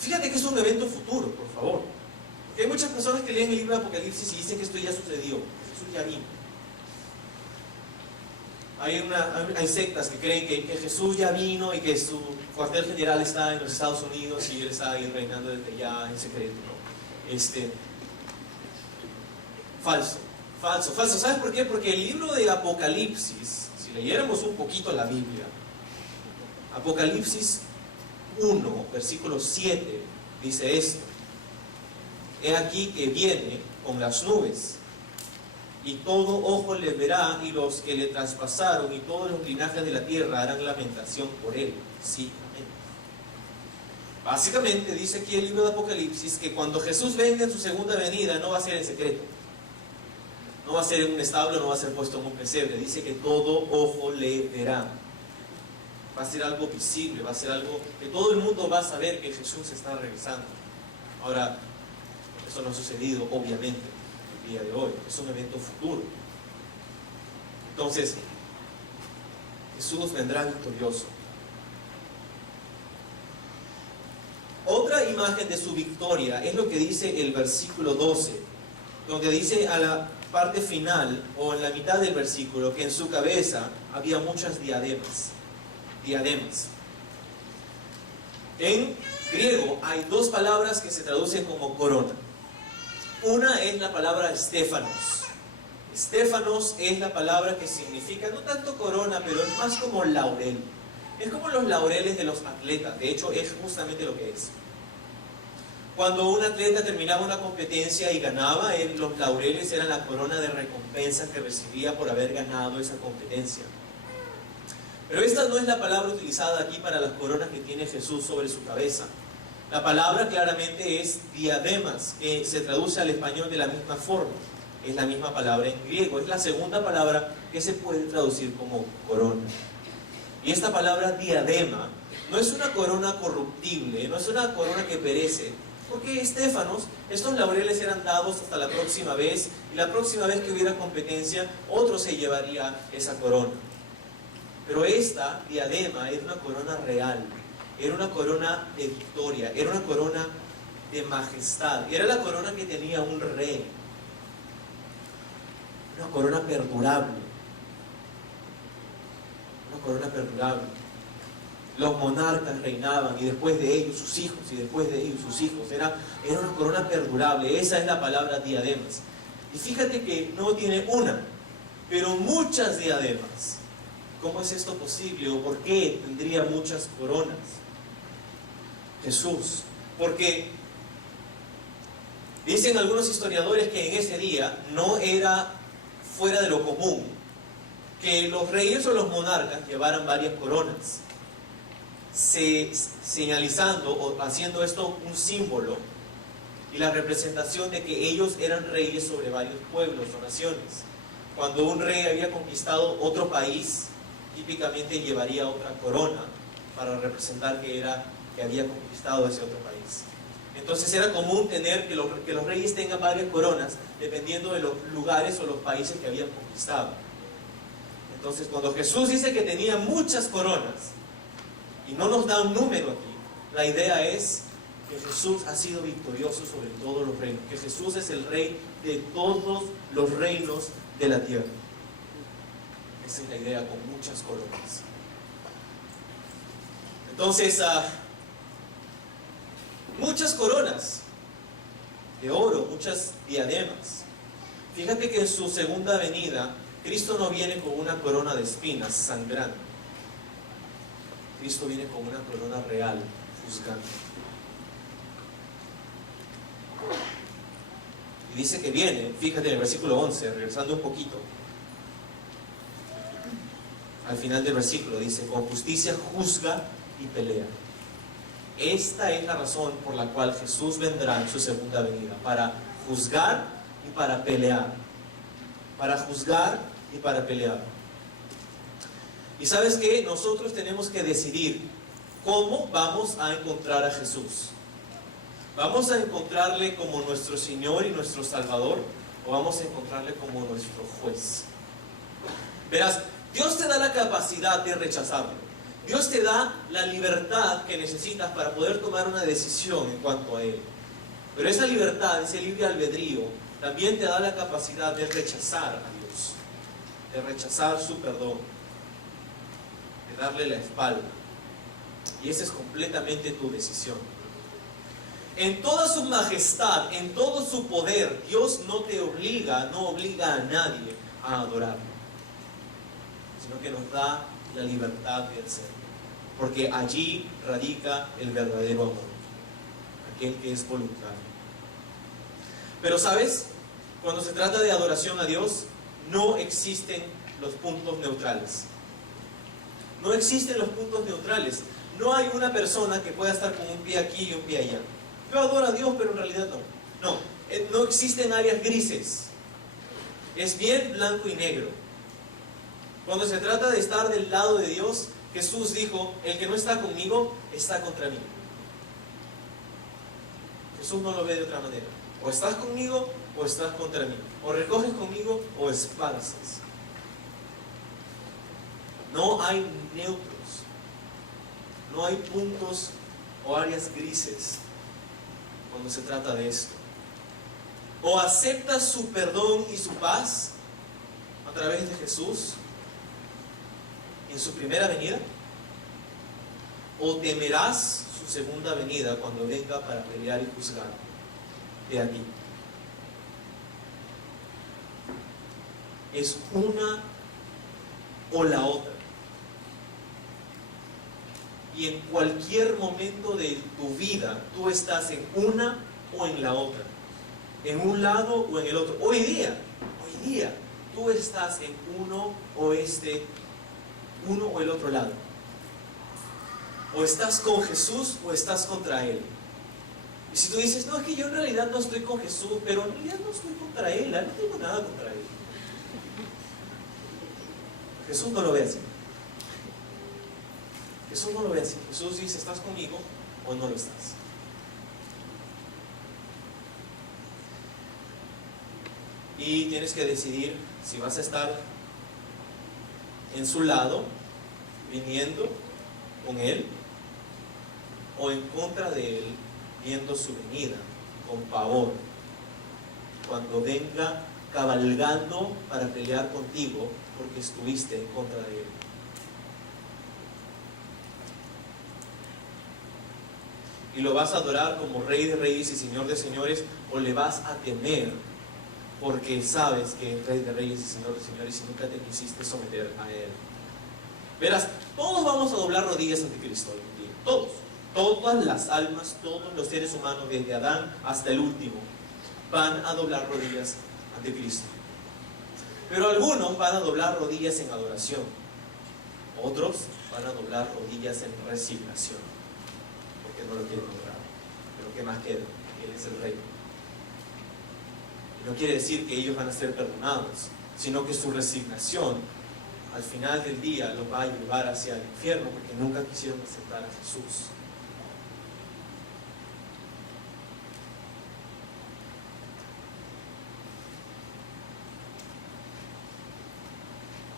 Fíjate que es un evento futuro, por favor. Porque hay muchas personas que leen el libro de Apocalipsis y dicen que esto ya sucedió, que Jesús ya vino. Hay sectas que creen que Jesús ya vino y que su cuartel general está en los Estados Unidos y Él está ahí reinando desde ya en secreto, ¿no? Falso. ¿Sabes por qué? Porque el libro de Apocalipsis, si leyéramos un poquito la Biblia, Apocalipsis 1, versículo 7, dice esto: he aquí que viene con las nubes, y todo ojo le verá, y los que le traspasaron y todos los linajes de la tierra harán lamentación por él. Sí, amén. Básicamente dice aquí el libro de Apocalipsis que cuando Jesús venga en su segunda venida no va a ser en secreto, no va a ser en un establo, no va a ser puesto en un pesebre. Dice que todo ojo le verá. Va a ser algo visible, va a ser algo que todo el mundo va a saber que Jesús está regresando. Ahora, eso no ha sucedido obviamente el día de hoy, es un evento futuro. Entonces, Jesús vendrá victorioso. Otra imagen de su victoria es lo que dice el versículo 12, donde dice a la parte final, o en la mitad del versículo, que en su cabeza había muchas diademas. En griego hay dos palabras que se traducen como corona. Una es la palabra estéfanos. Estéfanos es la palabra que significa no tanto corona, pero es más como laurel. Es como los laureles de los atletas. De hecho, es justamente lo que es. Cuando un atleta terminaba una competencia y ganaba, los laureles eran la corona de recompensa que recibía por haber ganado esa competencia. Pero esta no es la palabra utilizada aquí para las coronas que tiene Jesús sobre su cabeza. La palabra claramente es diademas, que se traduce al español de la misma forma. Es la misma palabra en griego. Es la segunda palabra que se puede traducir como corona. Y esta palabra diadema no es una corona corruptible, no es una corona que perece. Porque estéfanos, estos laureles eran dados hasta la próxima vez, y la próxima vez que hubiera competencia, otro se llevaría esa corona. Pero esta diadema era una corona real, era una corona de victoria, era una corona de majestad, era la corona que tenía un rey, una corona perdurable, una corona perdurable. Los monarcas reinaban y después de ellos sus hijos, y después de ellos sus hijos. Era una corona perdurable. Esa es la palabra diademas. Y fíjate que no tiene una, pero muchas diademas. ¿Cómo es esto posible? ¿O por qué tendría muchas coronas Jesús? Porque dicen algunos historiadores que en ese día no era fuera de lo común que los reyes o los monarcas llevaran varias coronas, señalizando o haciendo esto un símbolo y la representación de que ellos eran reyes sobre varios pueblos o naciones. Cuando un rey había conquistado otro país, típicamente llevaría otra corona para representar que había conquistado ese otro país. Entonces era común tener que los reyes tengan varias coronas dependiendo de los lugares o los países que habían conquistado. Entonces cuando Jesús dice que tenía muchas coronas y no nos da un número aquí, la idea es que Jesús ha sido victorioso sobre todos los reinos, que Jesús es el rey de todos los reinos de la tierra. Esa es la idea, con muchas coronas. Entonces, muchas coronas de oro, muchas diademas. Fíjate que en su segunda venida, Cristo no viene con una corona de espinas sangrando. Cristo viene con una corona real, juzgando. Y dice que viene, fíjate en el versículo 11, regresando un poquito. Al final del versículo dice, con justicia juzga y pelea. Esta es la razón por la cual Jesús vendrá en su segunda venida, para juzgar y para pelear. Para juzgar y para pelear. Y ¿sabes qué? Nosotros tenemos que decidir cómo vamos a encontrar a Jesús. ¿Vamos a encontrarle como nuestro Señor y nuestro Salvador? ¿O vamos a encontrarle como nuestro juez? Verás, Dios te da la capacidad de rechazarlo. Dios te da la libertad que necesitas para poder tomar una decisión en cuanto a Él. Pero esa libertad, ese libre albedrío, también te da la capacidad de rechazar a Dios, de rechazar su perdón, de darle la espalda. Y esa es completamente tu decisión. En toda su majestad, en todo su poder, Dios no te obliga, no obliga a nadie a adorarlo, sino que nos da la libertad de hacerlo, porque allí radica el verdadero amor, aquel que es voluntario. Pero ¿sabes? Cuando se trata de adoración a Dios, no existen los puntos neutrales. No existen los puntos neutrales. No hay una persona que pueda estar con un pie aquí y un pie allá. Yo adoro a Dios, pero en realidad no. No existen áreas grises. Es bien blanco y negro. Cuando se trata de estar del lado de Dios, Jesús dijo, el que no está conmigo, está contra mí. Jesús no lo ve de otra manera. O estás conmigo, o estás contra mí. O recoges conmigo, o esparces. No hay neutros. No hay puntos o áreas grises cuando se trata de esto. O aceptas su perdón y su paz a través de Jesús en su primera venida, o temerás su segunda venida cuando venga para pelear y juzgar de aquí. es una o la otra. Y en cualquier momento de tu vida, tú estás en una o en la otra, en un lado o en el otro. Hoy día, tú estás en uno o el otro lado. O estás con Jesús o estás contra Él. Y si tú dices, no, es que yo en realidad no estoy con Jesús, pero en realidad no estoy contra Él, no tengo nada contra Él. Jesús no lo ve así. Jesús no lo ve así. Jesús dice, ¿estás conmigo o no lo estás? Y tienes que decidir si vas a estar en su lado, viniendo con Él, o en contra de Él, viendo su venida con pavor, cuando venga cabalgando para pelear contigo porque estuviste en contra de Él. Y lo vas a adorar como Rey de Reyes y Señor de Señores, o le vas a temer porque sabes que es Rey de Reyes y Señor de Señores y nunca te quisiste someter a Él. Verás, todos vamos a doblar rodillas ante Cristo algún día. Todos. Todas las almas, todos los seres humanos, desde Adán hasta el último, van a doblar rodillas ante Cristo. Pero algunos van a doblar rodillas en adoración. Otros van a doblar rodillas en resignación, porque no lo quieren adorar. Pero ¿qué más queda? Él es el Rey. Y no quiere decir que ellos van a ser perdonados, sino que su resignación al final del día los va a llevar hacia el infierno, porque nunca quisieron aceptar a Jesús.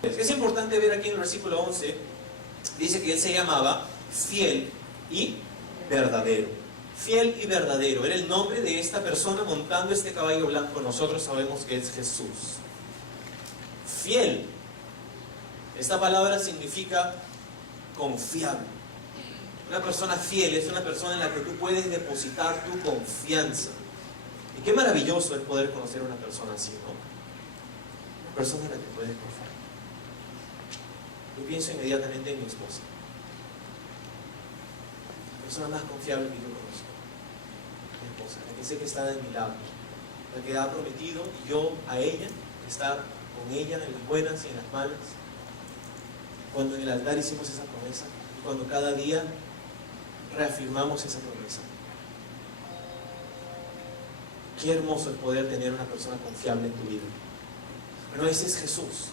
Es importante ver aquí en el versículo 11, dice que Él se llamaba fiel y verdadero. Fiel y verdadero, era el nombre de esta persona montando este caballo blanco. Nosotros sabemos que es Jesús. Fiel. Esta palabra significa confiable. Una persona fiel es una persona en la que tú puedes depositar tu confianza. Y qué maravilloso es poder conocer a una persona así, ¿no? Una persona en la que puedes confiar. Yo pienso inmediatamente en mi esposa. La persona más confiable que yo conozco. Mi esposa, la que sé que está de mi lado. La que ha prometido yo a ella estar con ella en las buenas y en las malas. Cuando en el altar hicimos esa promesa y cuando cada día reafirmamos esa promesa. Qué hermoso es poder tener una persona confiable en tu vida. Bueno, ese es Jesús.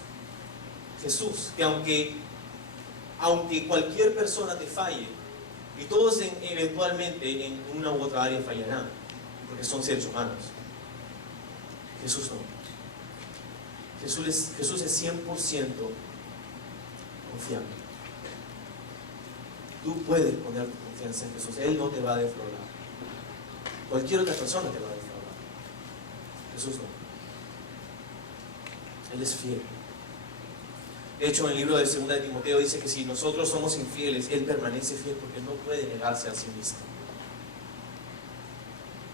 Jesús, que aunque cualquier persona te falle, y todos eventualmente en una u otra área fallarán, porque son seres humanos, Jesús no. Jesús es 100% confiable. Tú puedes poner tu confianza en Jesús. Él no te va a defraudar. Cualquier otra persona te va a defraudar. Jesús no. Él es fiel. De hecho, en el libro de 2 de Timoteo dice que si nosotros somos infieles, Él permanece fiel porque no puede negarse a sí mismo.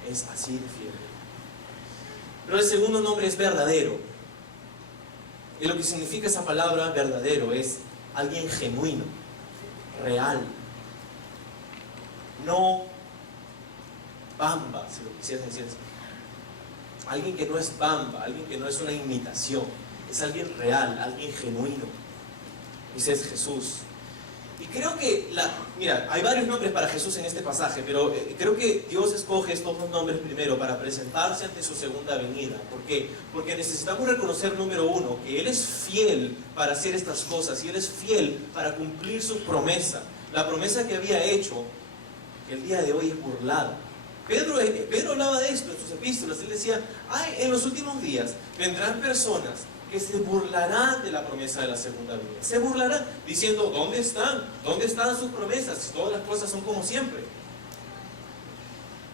Es así de fiel. Pero el segundo nombre es verdadero. Y lo que significa esa palabra verdadero es alguien genuino, real. No bamba, si lo quisieras decir así. Alguien que no es bamba, alguien que no es una imitación. Es alguien real, alguien genuino. Ese es Jesús. Y creo que, mira, hay varios nombres para Jesús en este pasaje, pero creo que Dios escoge estos dos nombres primero para presentarse ante su segunda venida. ¿Por qué? Porque necesitamos reconocer, número uno, que Él es fiel para hacer estas cosas y Él es fiel para cumplir su promesa. La promesa que había hecho, que el día de hoy es burlada. Pedro hablaba de esto en sus epístolas. Él decía, en los últimos días vendrán personas que se burlarán de la promesa de la segunda venida. Se burlarán diciendo, ¿dónde están? ¿Dónde están sus promesas? Si todas las cosas son como siempre.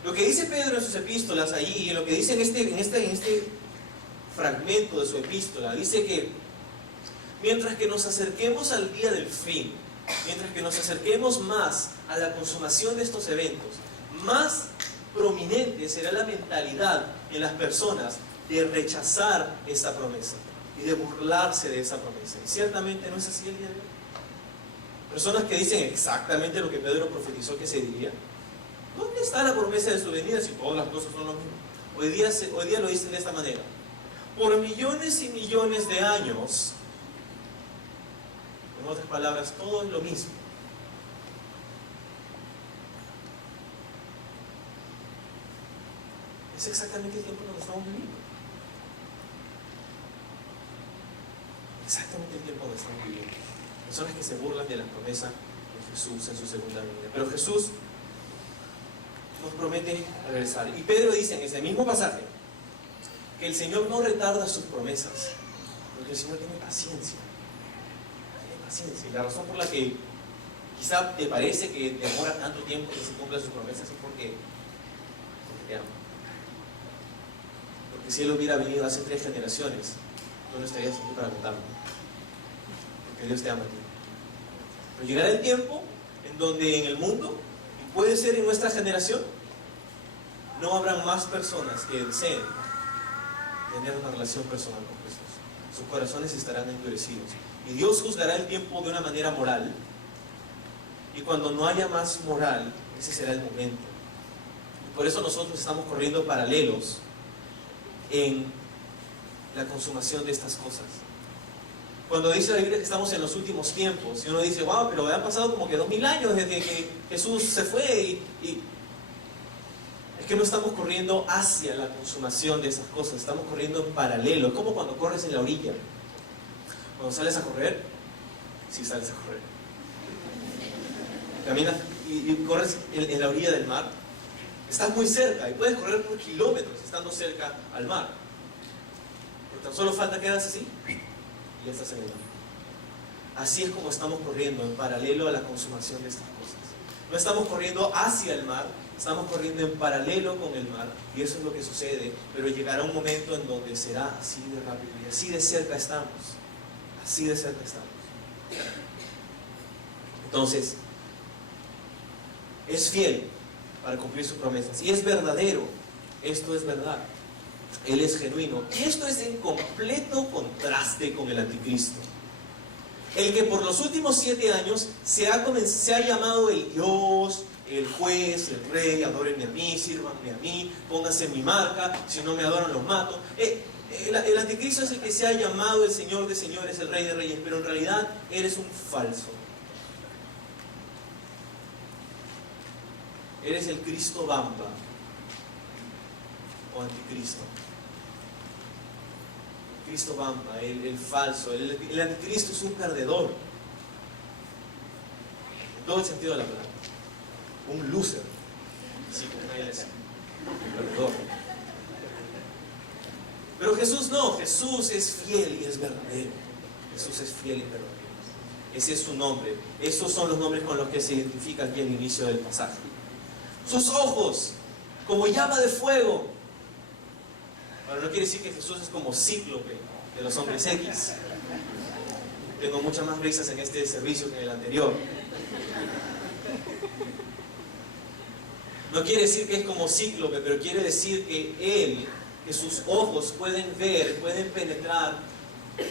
Lo que dice Pedro en sus epístolas allí, y lo que dice en este fragmento de su epístola, dice que mientras que nos acerquemos al día del fin, mientras que nos acerquemos más a la consumación de estos eventos, más prominente será la mentalidad en las personas de rechazar esta promesa. Y y de burlarse de esa promesa. Y ciertamente no es así el día de hoy. Personas que dicen exactamente lo que Pedro profetizó que se diría. ¿Dónde está la promesa de su venida si todas las cosas son lo mismo? Hoy día lo dicen de esta manera. Por millones y millones de años, en otras palabras, todo es lo mismo. Es exactamente el tiempo en el que estamos viviendo. Exactamente el tiempo en el que estamos viviendo. Personas que se burlan de la promesa de Jesús en su segunda venida. Pero Jesús nos promete regresar. Y Pedro dice en ese mismo pasaje que el Señor no retarda sus promesas, porque el Señor tiene paciencia. Tiene paciencia. Y la razón por la que quizá te parece que demora tanto tiempo que se cumplan sus promesas es porque te ama. Porque si Él hubiera venido hace 3 generaciones, tú no estarías aquí para contarlo. Porque Dios te ama a ti. Pero llegará el tiempo en donde en el mundo, y puede ser en nuestra generación, no habrán más personas que deseen tener una relación personal con Jesús. Sus corazones estarán endurecidos. Y Dios juzgará el tiempo de una manera moral. Y cuando no haya más moral, ese será el momento. Y por eso nosotros estamos corriendo paralelos en la consumación de estas cosas. Cuando dice la Biblia que estamos en los últimos tiempos, y uno dice, wow, pero han pasado como que 2000 años desde que Jesús se fue, y es que no estamos corriendo hacia la consumación de esas cosas, estamos corriendo en paralelo. Es como cuando corres en la orilla. Cuando sales a correr, sí sales a correr. Caminas y corres en la orilla del mar, estás muy cerca y puedes correr por kilómetros estando cerca al mar. Pero tan solo falta que hagas así y ya estás en el mar. Así es como estamos corriendo en paralelo a la consumación de estas cosas. No estamos corriendo hacia el mar, estamos corriendo en paralelo con el mar, y eso es lo que sucede, pero llegará un momento en donde será así de rápido, y así de cerca estamos. Así de cerca estamos. Entonces, es fiel para cumplir sus promesas, y es verdadero. Esto es verdad. Él es genuino. Y esto es en completo contraste con el anticristo. El que por los últimos 7 años se ha llamado el Dios, el juez, el rey, adórenme a mí, sírvanme a mí, pónganse mi marca, si no me adoran los mato. El anticristo es el que se ha llamado el Señor de señores, el Rey de reyes, pero en realidad eres un falso. Eres el Cristo Bamba o anticristo. Cristo Bamba, el falso. El anticristo es un perdedor. En todo el sentido de la palabra. Un loser. Sí, como una iglesia. Un perdedor. Pero Jesús no. Jesús es fiel y es verdadero. Jesús es fiel y verdadero. Ese es su nombre. Esos son los nombres con los que se identifica aquí al inicio del pasaje. Sus ojos, como llama de fuego. Ahora, no quiere decir que Jesús es como Cíclope de los hombres X. Tengo muchas más risas en este servicio que en el anterior. No quiere decir que es como Cíclope, pero quiere decir que sus ojos pueden ver, pueden penetrar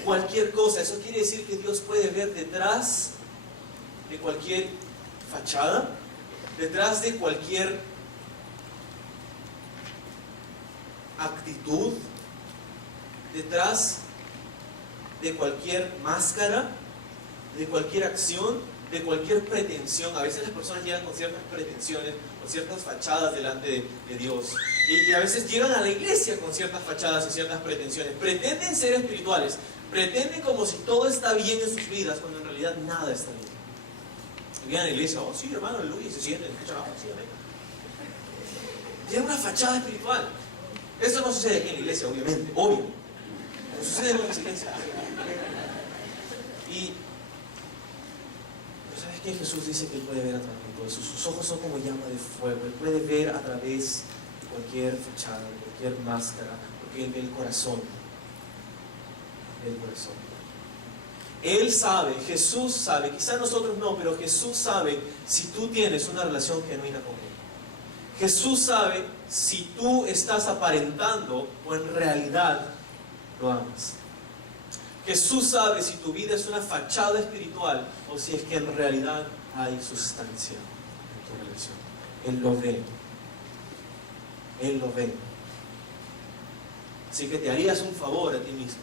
cualquier cosa. Eso quiere decir que Dios puede ver detrás de cualquier fachada, detrás de cualquier actitud, detrás de cualquier máscara, de cualquier acción, de cualquier pretensión. A veces las personas llegan con ciertas pretensiones, con ciertas fachadas delante de Dios, y a veces llegan a la iglesia con ciertas fachadas y ciertas pretensiones. Pretenden ser espirituales, pretenden como si todo está bien en sus vidas, cuando en realidad nada está bien. Y llegan a la iglesia, oh sí hermano, aleluya, y se sienten, escuchan, oh sí, amén. Tienen una fachada espiritual. Eso no sucede aquí en la iglesia, obviamente, obvio. No sucede en otras iglesias. Y ¿sabes qué? Jesús dice que Él puede ver a través de todo eso. Sus ojos son como llama de fuego. Él puede ver a través de cualquier fachada, de cualquier máscara, porque Él ve el corazón. El corazón. Él sabe, Jesús sabe, quizá nosotros no, pero Jesús sabe si tú tienes una relación genuina con Él. Jesús sabe si tú estás aparentando o en realidad lo amas. Jesús sabe si tu vida es una fachada espiritual o si es que en realidad hay sustancia en tu relación. Él lo ve. Él lo ve. Así que te harías un favor a ti mismo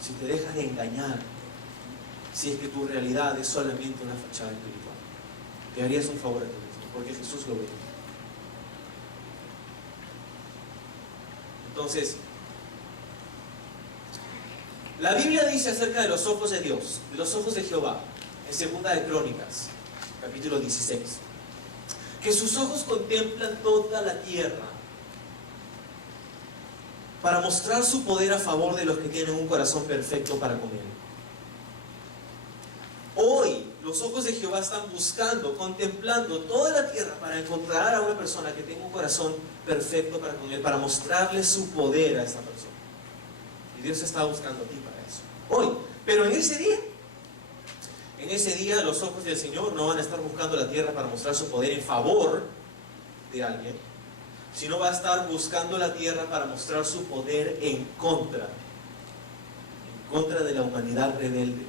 si te dejas de engañar, si es que tu realidad es solamente una fachada espiritual. Te harías un favor a ti mismo, porque Jesús lo ve. Entonces, la Biblia dice acerca de los ojos de Dios, de los ojos de Jehová, en Segunda de Crónicas, capítulo 16, que sus ojos contemplan toda la tierra para mostrar su poder a favor de los que tienen un corazón perfecto para con Él. Hoy, los ojos de Jehová están buscando, contemplando toda la tierra para encontrar a una persona que tenga un corazón perfecto para con Él, para mostrarle su poder a esa persona. Y Dios está buscando a ti para eso. Hoy, pero en ese día los ojos del Señor no van a estar buscando la tierra para mostrar su poder en favor de alguien, sino va a estar buscando la tierra para mostrar su poder en contra de la humanidad rebelde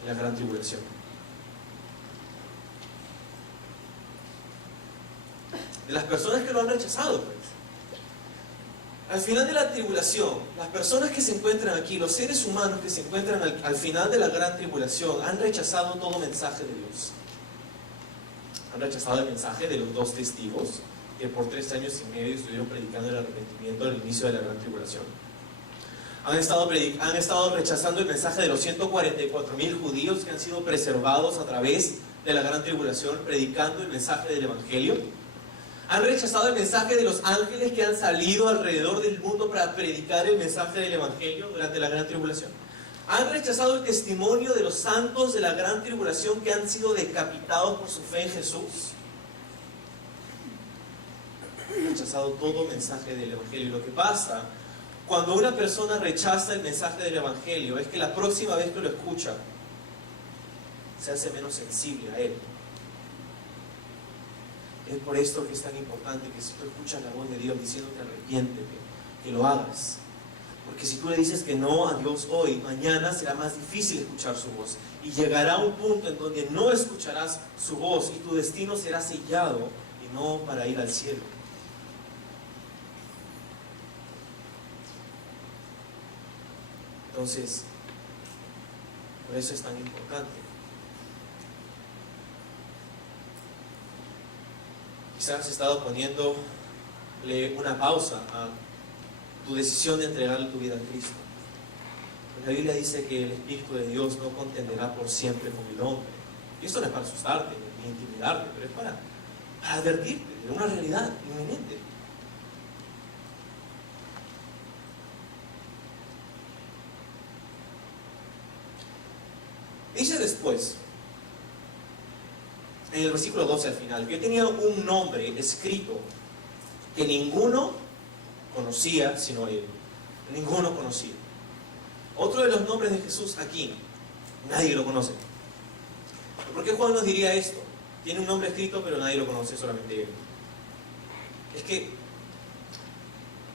en la gran tribulación. De las personas que lo han rechazado, pues. Al final de la tribulación, las personas que se encuentran aquí, los seres humanos que se encuentran al final de la gran tribulación, han rechazado todo mensaje de Dios. Han rechazado el mensaje de los 2 testigos que por 3 años y medio estuvieron predicando el arrepentimiento al inicio de la gran tribulación. Han estado rechazando el mensaje de los 144,000 judíos que han sido preservados a través de la gran tribulación, predicando el mensaje del Evangelio. Han rechazado el mensaje de los ángeles que han salido alrededor del mundo para predicar el mensaje del Evangelio durante la gran tribulación. Han rechazado el testimonio de los santos de la gran tribulación que han sido decapitados por su fe en Jesús. Han rechazado todo mensaje del Evangelio. Y lo que pasa cuando una persona rechaza el mensaje del Evangelio es que la próxima vez que lo escucha se hace menos sensible a él. Es por esto que es tan importante que si tú escuchas la voz de Dios diciéndote arrepiéntete, que lo hagas. Porque si tú le dices que no a Dios hoy, mañana será más difícil escuchar su voz. Y llegará un punto en donde no escucharás su voz y tu destino será sellado y no para ir al cielo. Entonces, por eso es tan importante. Quizás has estado poniéndole una pausa a tu decisión de entregarle tu vida a Cristo. La Biblia dice que el Espíritu de Dios no contenderá por siempre con el hombre. Y esto no es para asustarte ni intimidarte, pero es para advertirte de una realidad inminente. Dice después, en el versículo 12 al final, que yo tenía un nombre escrito que ninguno conocía sino Él. Ninguno conocía. Otro de los nombres de Jesús aquí, nadie lo conoce. ¿Por qué Juan nos diría esto? Tiene un nombre escrito pero nadie lo conoce, solamente Él. Es que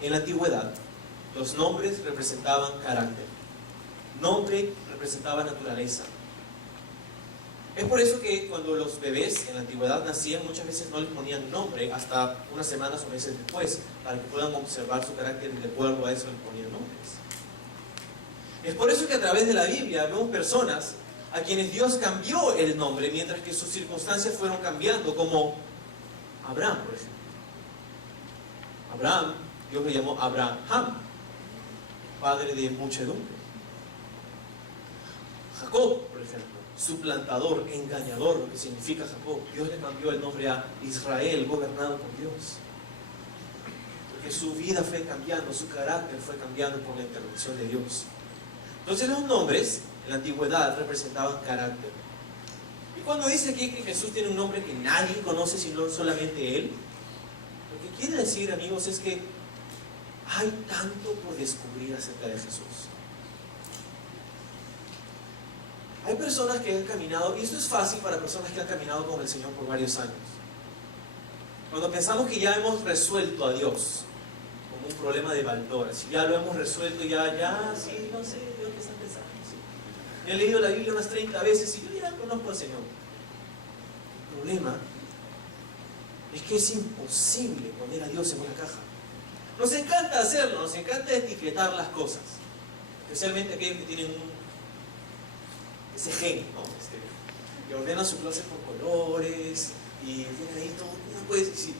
en la antigüedad los nombres representaban carácter. Nombre representaba naturaleza. Es por eso que cuando los bebés en la antigüedad nacían, muchas veces no les ponían nombre hasta unas semanas o meses después, para que puedan observar su carácter y de acuerdo a eso les ponían nombres. Es por eso que a través de la Biblia vemos personas a quienes Dios cambió el nombre mientras que sus circunstancias fueron cambiando, como Abraham, por ejemplo. Abraham, Dios le llamó Abraham, padre de muchedumbre. Jacob, por ejemplo, suplantador, engañador, lo que significa Jacob. Dios le cambió el nombre a Israel, gobernado por Dios. Porque su vida fue cambiando, su carácter fue cambiando por la intervención de Dios. Entonces los nombres en la antigüedad representaban carácter. Y cuando dice aquí que Jesús tiene un nombre que nadie conoce sino solamente Él, lo que quiere decir, amigos, es que hay tanto por descubrir acerca de Jesús. Hay personas que han caminado, y esto es fácil para personas que han caminado con el Señor por varios años. Cuando pensamos que ya hemos resuelto a Dios como un problema de Baldor. Si ya lo hemos resuelto, sí, no sé, Dios qué está pensando. Sí. He leído la Biblia unas 30 veces y yo ya conozco al Señor. El problema es que es imposible poner a Dios en una caja. Nos encanta hacerlo, nos encanta etiquetar las cosas. Especialmente aquellos que tienen ese genio, ¿no? Que ordenan su closet por colores y tienen ahí todo, no puedes decir,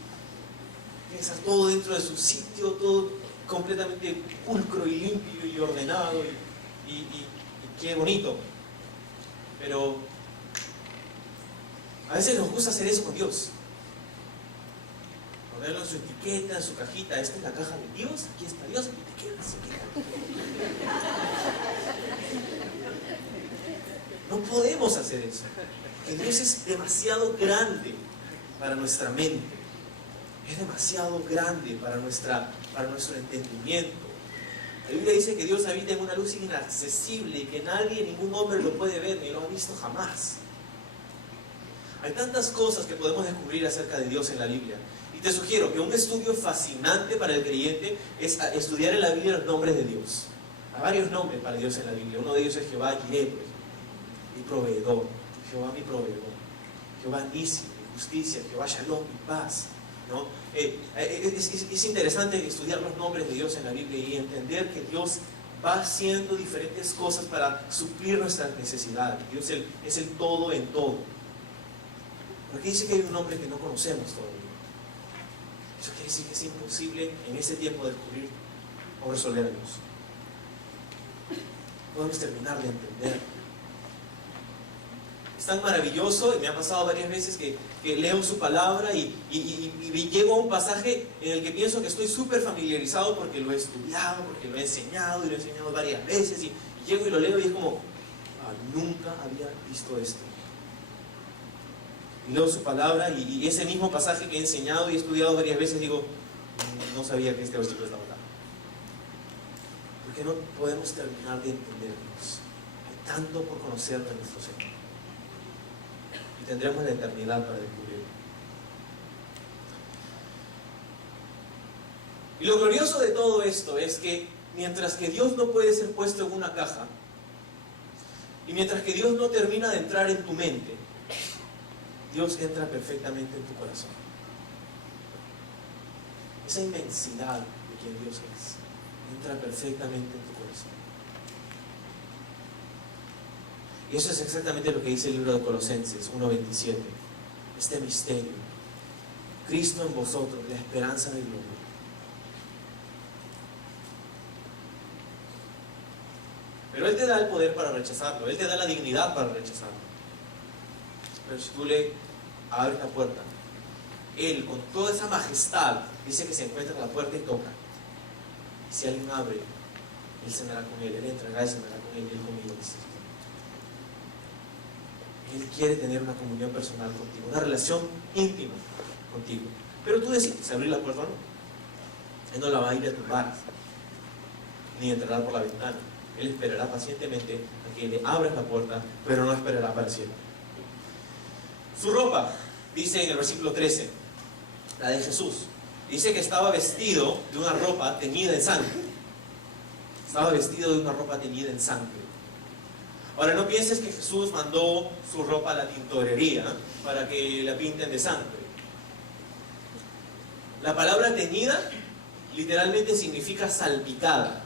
piensas todo dentro de su sitio, todo completamente pulcro y limpio y ordenado y qué bonito. Pero a veces nos gusta hacer eso con Dios. Ponerlo en su etiqueta, en su cajita. Esta es la caja de Dios, aquí está Dios, y te quedas, se queda. No podemos hacer eso. Que Dios es demasiado grande para nuestra mente. Es demasiado grande para nuestro entendimiento. La Biblia dice que Dios habita en una luz inaccesible y que nadie, ningún hombre lo puede ver ni lo ha visto jamás. Hay tantas cosas que podemos descubrir acerca de Dios en la Biblia. Y te sugiero que un estudio fascinante para el creyente es estudiar en la Biblia los nombres de Dios. Hay varios nombres para Dios en la Biblia. Uno de ellos es Jehová Jireh, mi proveedor. Jehová mi proveedor. Jehová Nisi, mi justicia. Jehová Shalom, mi paz. ¿No? Es interesante estudiar los nombres de Dios en la Biblia y entender que Dios va haciendo diferentes cosas para suplir nuestras necesidades. Dios es el todo en todo. Porque dice que hay un nombre que no conocemos todavía. Eso quiere decir que es imposible en este tiempo descubrir o resolver a Dios. Podemos terminar de entender. Es tan maravilloso, y me ha pasado varias veces que leo su palabra y llego a un pasaje en el que pienso que estoy súper familiarizado porque lo he estudiado, porque lo he enseñado y lo he enseñado varias veces y llego y lo leo y es como, nunca había visto esto. Y leo su palabra y ese mismo pasaje que he enseñado y he estudiado varias veces digo, no sabía que este versículo estaba acá. Porque no podemos terminar de entendernos. Hay tanto por conocer de nuestro Señor. Y tendremos la eternidad para descubrirlo. Y lo glorioso de todo esto es que mientras que Dios no puede ser puesto en una caja, y mientras que Dios no termina de entrar en tu mente, Dios entra perfectamente en tu corazón. Esa inmensidad de quien Dios es, entra perfectamente en tu corazón. Y eso es exactamente lo que dice el libro de Colosenses 1:27. Este misterio. Cristo en vosotros, la esperanza de gloria. Pero Él te da el poder para rechazarlo. Él te da la dignidad para rechazarlo. Pero si tú le abres la puerta, Él con toda esa majestad dice que se encuentra en la puerta y toca. Y si alguien abre, Él cenará con Él. Él entrará y cenará con Él. Y Él conmigo dice. Él quiere tener una comunión personal contigo, una relación íntima contigo. Pero tú decides abrir la puerta o no. Él no la va a ir a tumbar, ni entrará por la ventana. Él esperará pacientemente a que le abras la puerta, pero no esperará para siempre. Su ropa, dice en el versículo 13, la de Jesús, dice que estaba vestido de una ropa teñida en sangre. Estaba vestido de una ropa teñida en sangre. Ahora, no pienses que Jesús mandó su ropa a la tintorería para que la pinten de sangre. La palabra teñida literalmente significa salpicada.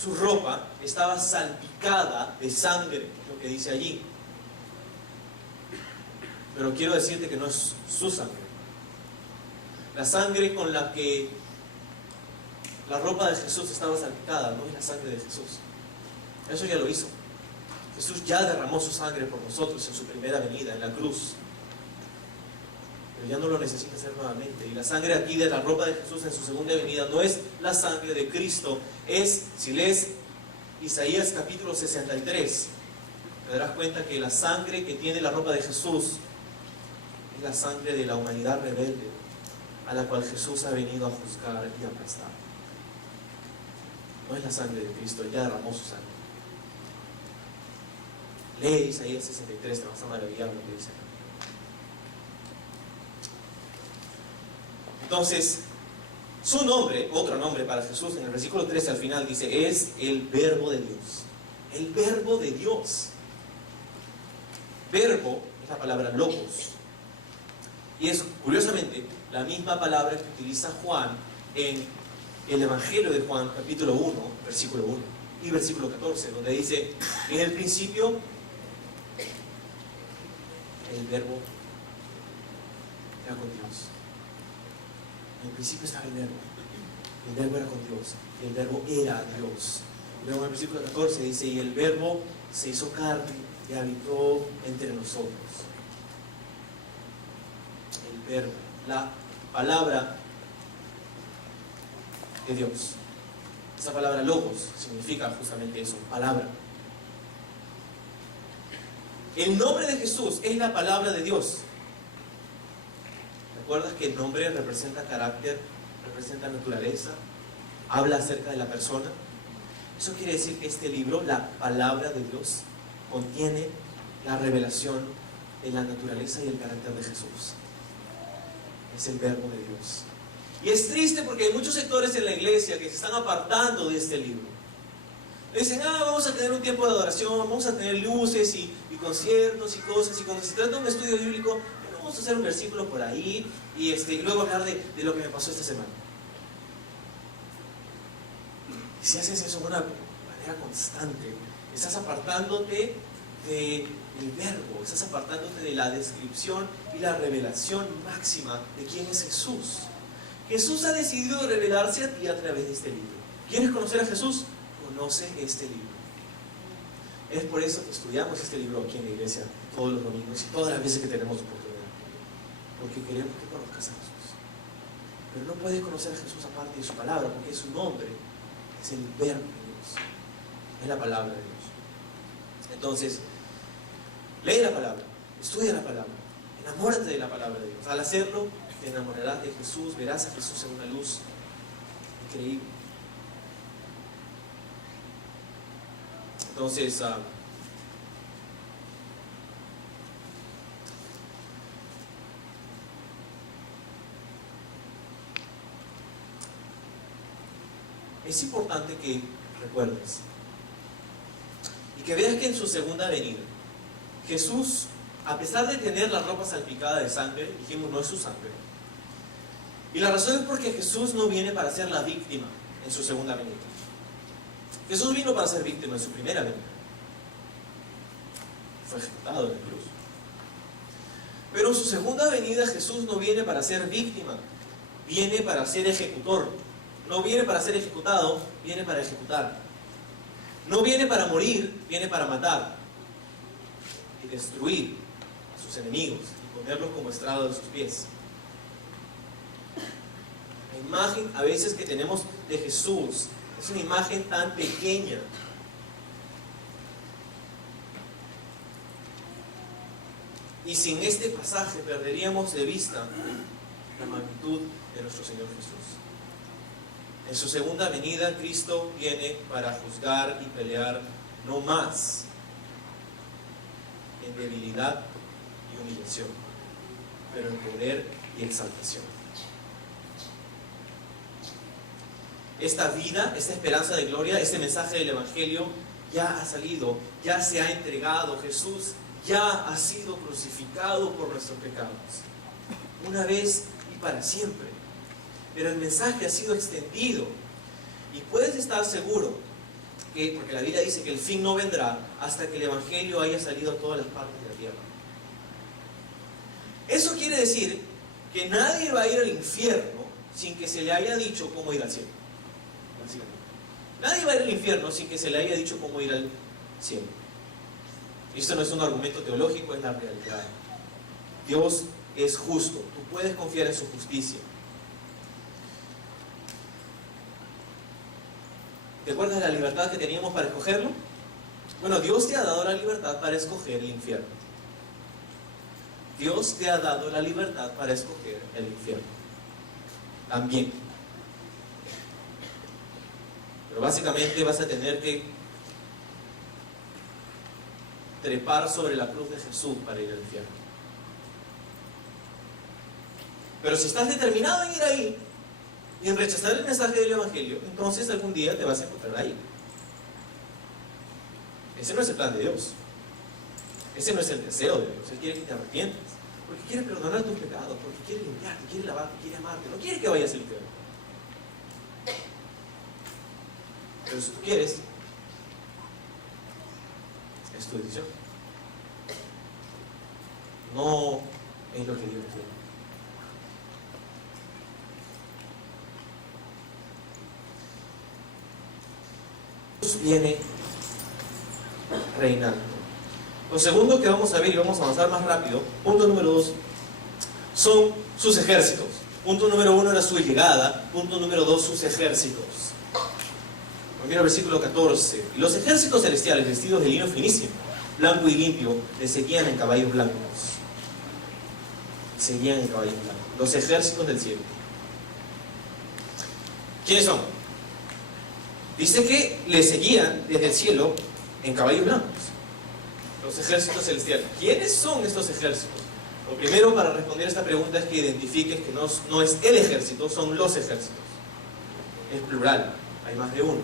Su ropa estaba salpicada de sangre, lo que dice allí. Pero quiero decirte que no es su sangre. La sangre con la que la ropa de Jesús estaba salpicada no es la sangre de Jesús. Eso ya lo hizo. Jesús ya derramó su sangre por nosotros en su primera venida, en la cruz. Pero ya no lo necesita hacer nuevamente. Y la sangre aquí de la ropa de Jesús en su segunda venida no es la sangre de Cristo. Es, si lees Isaías capítulo 63, te darás cuenta que la sangre que tiene la ropa de Jesús es la sangre de la humanidad rebelde, a la cual Jesús ha venido a juzgar y a aplastar. No es la sangre de Cristo, Él ya derramó su sangre. Lee Isaías 63, te vas a maravillar lo que dice acá. Entonces, Su nombre, otro nombre para Jesús, en el versículo 13 al final dice, es el Verbo de Dios. El Verbo de Dios. Verbo es la palabra logos. Y es, curiosamente, la misma palabra que utiliza Juan en el Evangelio de Juan, capítulo 1, versículo 1 y versículo 14, donde dice, en el principio, el Verbo era con Dios. En el principio estaba el Verbo era con Dios, y el Verbo era Dios. Luego en el versículo 14 dice, y el Verbo se hizo carne y habitó entre nosotros. El Verbo, la palabra de Dios. Esa palabra logos significa justamente eso, palabra. El nombre de Jesús es la palabra de Dios. ¿Recuerdas que el nombre representa carácter, representa naturaleza, habla acerca de la persona? Eso quiere decir que este libro, la palabra de Dios, contiene la revelación de la naturaleza y el carácter de Jesús. Es el Verbo de Dios. Y es triste porque hay muchos sectores en la iglesia que se están apartando de este libro. Dicen, vamos a tener un tiempo de adoración, vamos a tener luces y conciertos y cosas, y cuando se trata de un estudio bíblico, bueno, vamos a hacer un versículo por ahí y luego hablar de lo que me pasó esta semana. Y si haces eso de una manera constante, estás apartándote del Verbo, estás apartándote de la descripción y la revelación máxima de quién es Jesús. Jesús ha decidido revelarse a ti a través de este libro. ¿Quieres conocer a Jesús? Conoce este libro. Es por eso que estudiamos este libro aquí en la iglesia todos los domingos y todas las veces que tenemos oportunidad. Porque queremos que conozcas a Jesús. Pero no puedes conocer a Jesús aparte de su palabra, porque su nombre es el Verbo de Dios. Es la palabra de Dios. Entonces, lee la palabra, estudia la palabra, enamórate de la palabra de Dios. Al hacerlo, te enamorarás de Jesús, verás a Jesús en una luz increíble. Entonces, es importante que recuerdes y que veas que en su segunda venida, Jesús, a pesar de tener la ropa salpicada de sangre, dijimos no es su sangre, y la razón es porque Jesús no viene para ser la víctima en su segunda venida. Jesús vino para ser víctima en su primera venida. Fue ejecutado en la cruz. Pero en su segunda venida Jesús no viene para ser víctima, viene para ser ejecutor. No viene para ser ejecutado, viene para ejecutar. No viene para morir, viene para matar y destruir a sus enemigos y ponerlos como estrado de sus pies. La imagen a veces que tenemos de Jesús es una imagen tan pequeña. Y sin este pasaje perderíamos de vista la magnitud de nuestro Señor Jesús. En su segunda venida, Cristo viene para juzgar y pelear no más en debilidad y humillación, pero en poder y exaltación. Esta vida, esta esperanza de gloria, este mensaje del Evangelio ya ha salido, ya se ha entregado. Jesús ya ha sido crucificado por nuestros pecados, una vez y para siempre. Pero el mensaje ha sido extendido y puedes estar seguro que, porque la Biblia dice que el fin no vendrá hasta que el Evangelio haya salido a todas las partes de la tierra. Eso quiere decir que nadie va a ir al infierno sin que se le haya dicho cómo ir al cielo. Nadie va a ir al infierno sin que se le haya dicho cómo ir al cielo. Esto no es un argumento teológico, es la realidad. Dios es justo, tú puedes confiar en su justicia. ¿Te acuerdas de la libertad que teníamos para escogerlo? Bueno, Dios te ha dado la libertad para escoger el infierno. Dios te ha dado la libertad para escoger el infierno. También. Pero básicamente vas a tener que trepar sobre la cruz de Jesús para ir al infierno. Pero si estás determinado en ir ahí, y en rechazar el mensaje del Evangelio, entonces algún día te vas a encontrar ahí. Ese no es el plan de Dios. Ese no es el deseo de Dios. Él quiere que te arrepientas, porque quiere perdonar tus pecados, porque quiere limpiarte, quiere lavarte, quiere amarte, no quiere que vayas al infierno. Pero si tú quieres, es tu decisión. No es lo que Dios quiere. Jesús viene reinando. Lo segundo que vamos a ver, y vamos a avanzar más rápido, punto número 2, son sus ejércitos. Punto número 1 era su llegada, punto número 2, sus ejércitos. Mira el versículo 14. Y los ejércitos celestiales, vestidos de lino finísimo, blanco y limpio, le seguían en caballos blancos. Seguían en caballos blancos. Los ejércitos del cielo. ¿Quiénes son? Dice que le seguían desde el cielo en caballos blancos. Los ejércitos celestiales. ¿Quiénes son estos ejércitos? Lo primero para responder a esta pregunta es que identifiques que no es el ejército, son los ejércitos. Es plural, hay más de uno.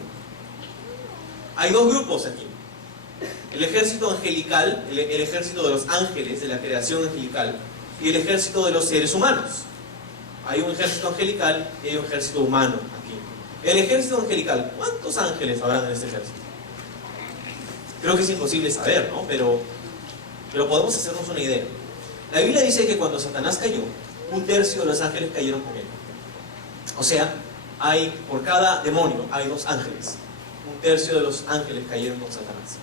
Hay dos grupos aquí. El ejército angelical, el ejército de los ángeles, de la creación angelical, y el ejército de los seres humanos. Hay un ejército angelical y hay un ejército humano aquí. El ejército angelical, ¿cuántos ángeles habrán en este ejército? Creo que es imposible saber, ¿no? Pero podemos hacernos una idea. La Biblia dice que cuando Satanás cayó, 1/3 de los ángeles cayeron con él. O sea, por cada demonio hay 2 ángeles. 1/3 de los ángeles cayeron con Satanás.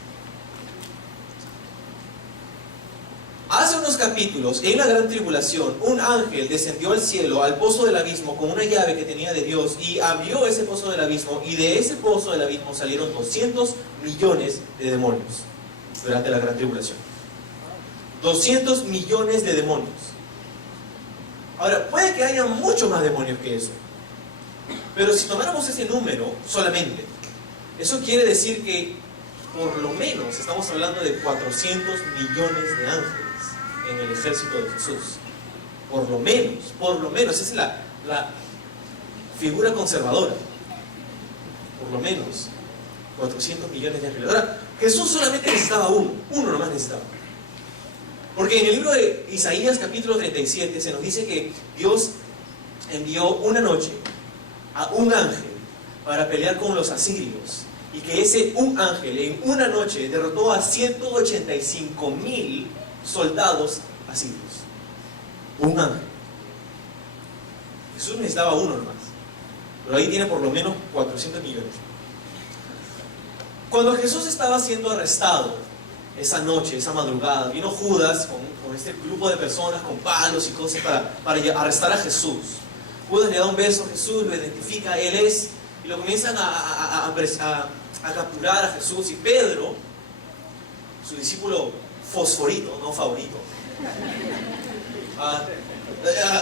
Hace unos capítulos, en la gran tribulación, un ángel descendió al cielo, al pozo del abismo, con una llave que tenía de Dios, y abrió ese pozo del abismo, y de ese pozo del abismo salieron 200 millones de demonios durante la gran tribulación. 200 millones de demonios. Ahora, puede que haya mucho más demonios que eso, pero si tomáramos ese número solamente, eso quiere decir que por lo menos estamos hablando de 400 millones de ángeles en el ejército de Jesús. Por lo menos, esa es la figura conservadora. Por lo menos 400 millones de ángeles. Ahora, Jesús solamente necesitaba uno nomás necesitaba. Porque en el libro de Isaías capítulo 37 se nos dice que Dios envió una noche a un ángel para pelear con los asirios, y que un ángel en una noche derrotó a 185,000 soldados asirios. Un ángel. Jesús necesitaba uno nomás, pero ahí tiene por lo menos 400 millones. Cuando Jesús estaba siendo arrestado esa noche, esa madrugada, vino Judas con este grupo de personas con palos y cosas para arrestar a Jesús. Judas le da un beso a Jesús, lo identifica, él es, y lo comienzan a capturar a Jesús. Y Pedro, su discípulo fosforito, no favorito,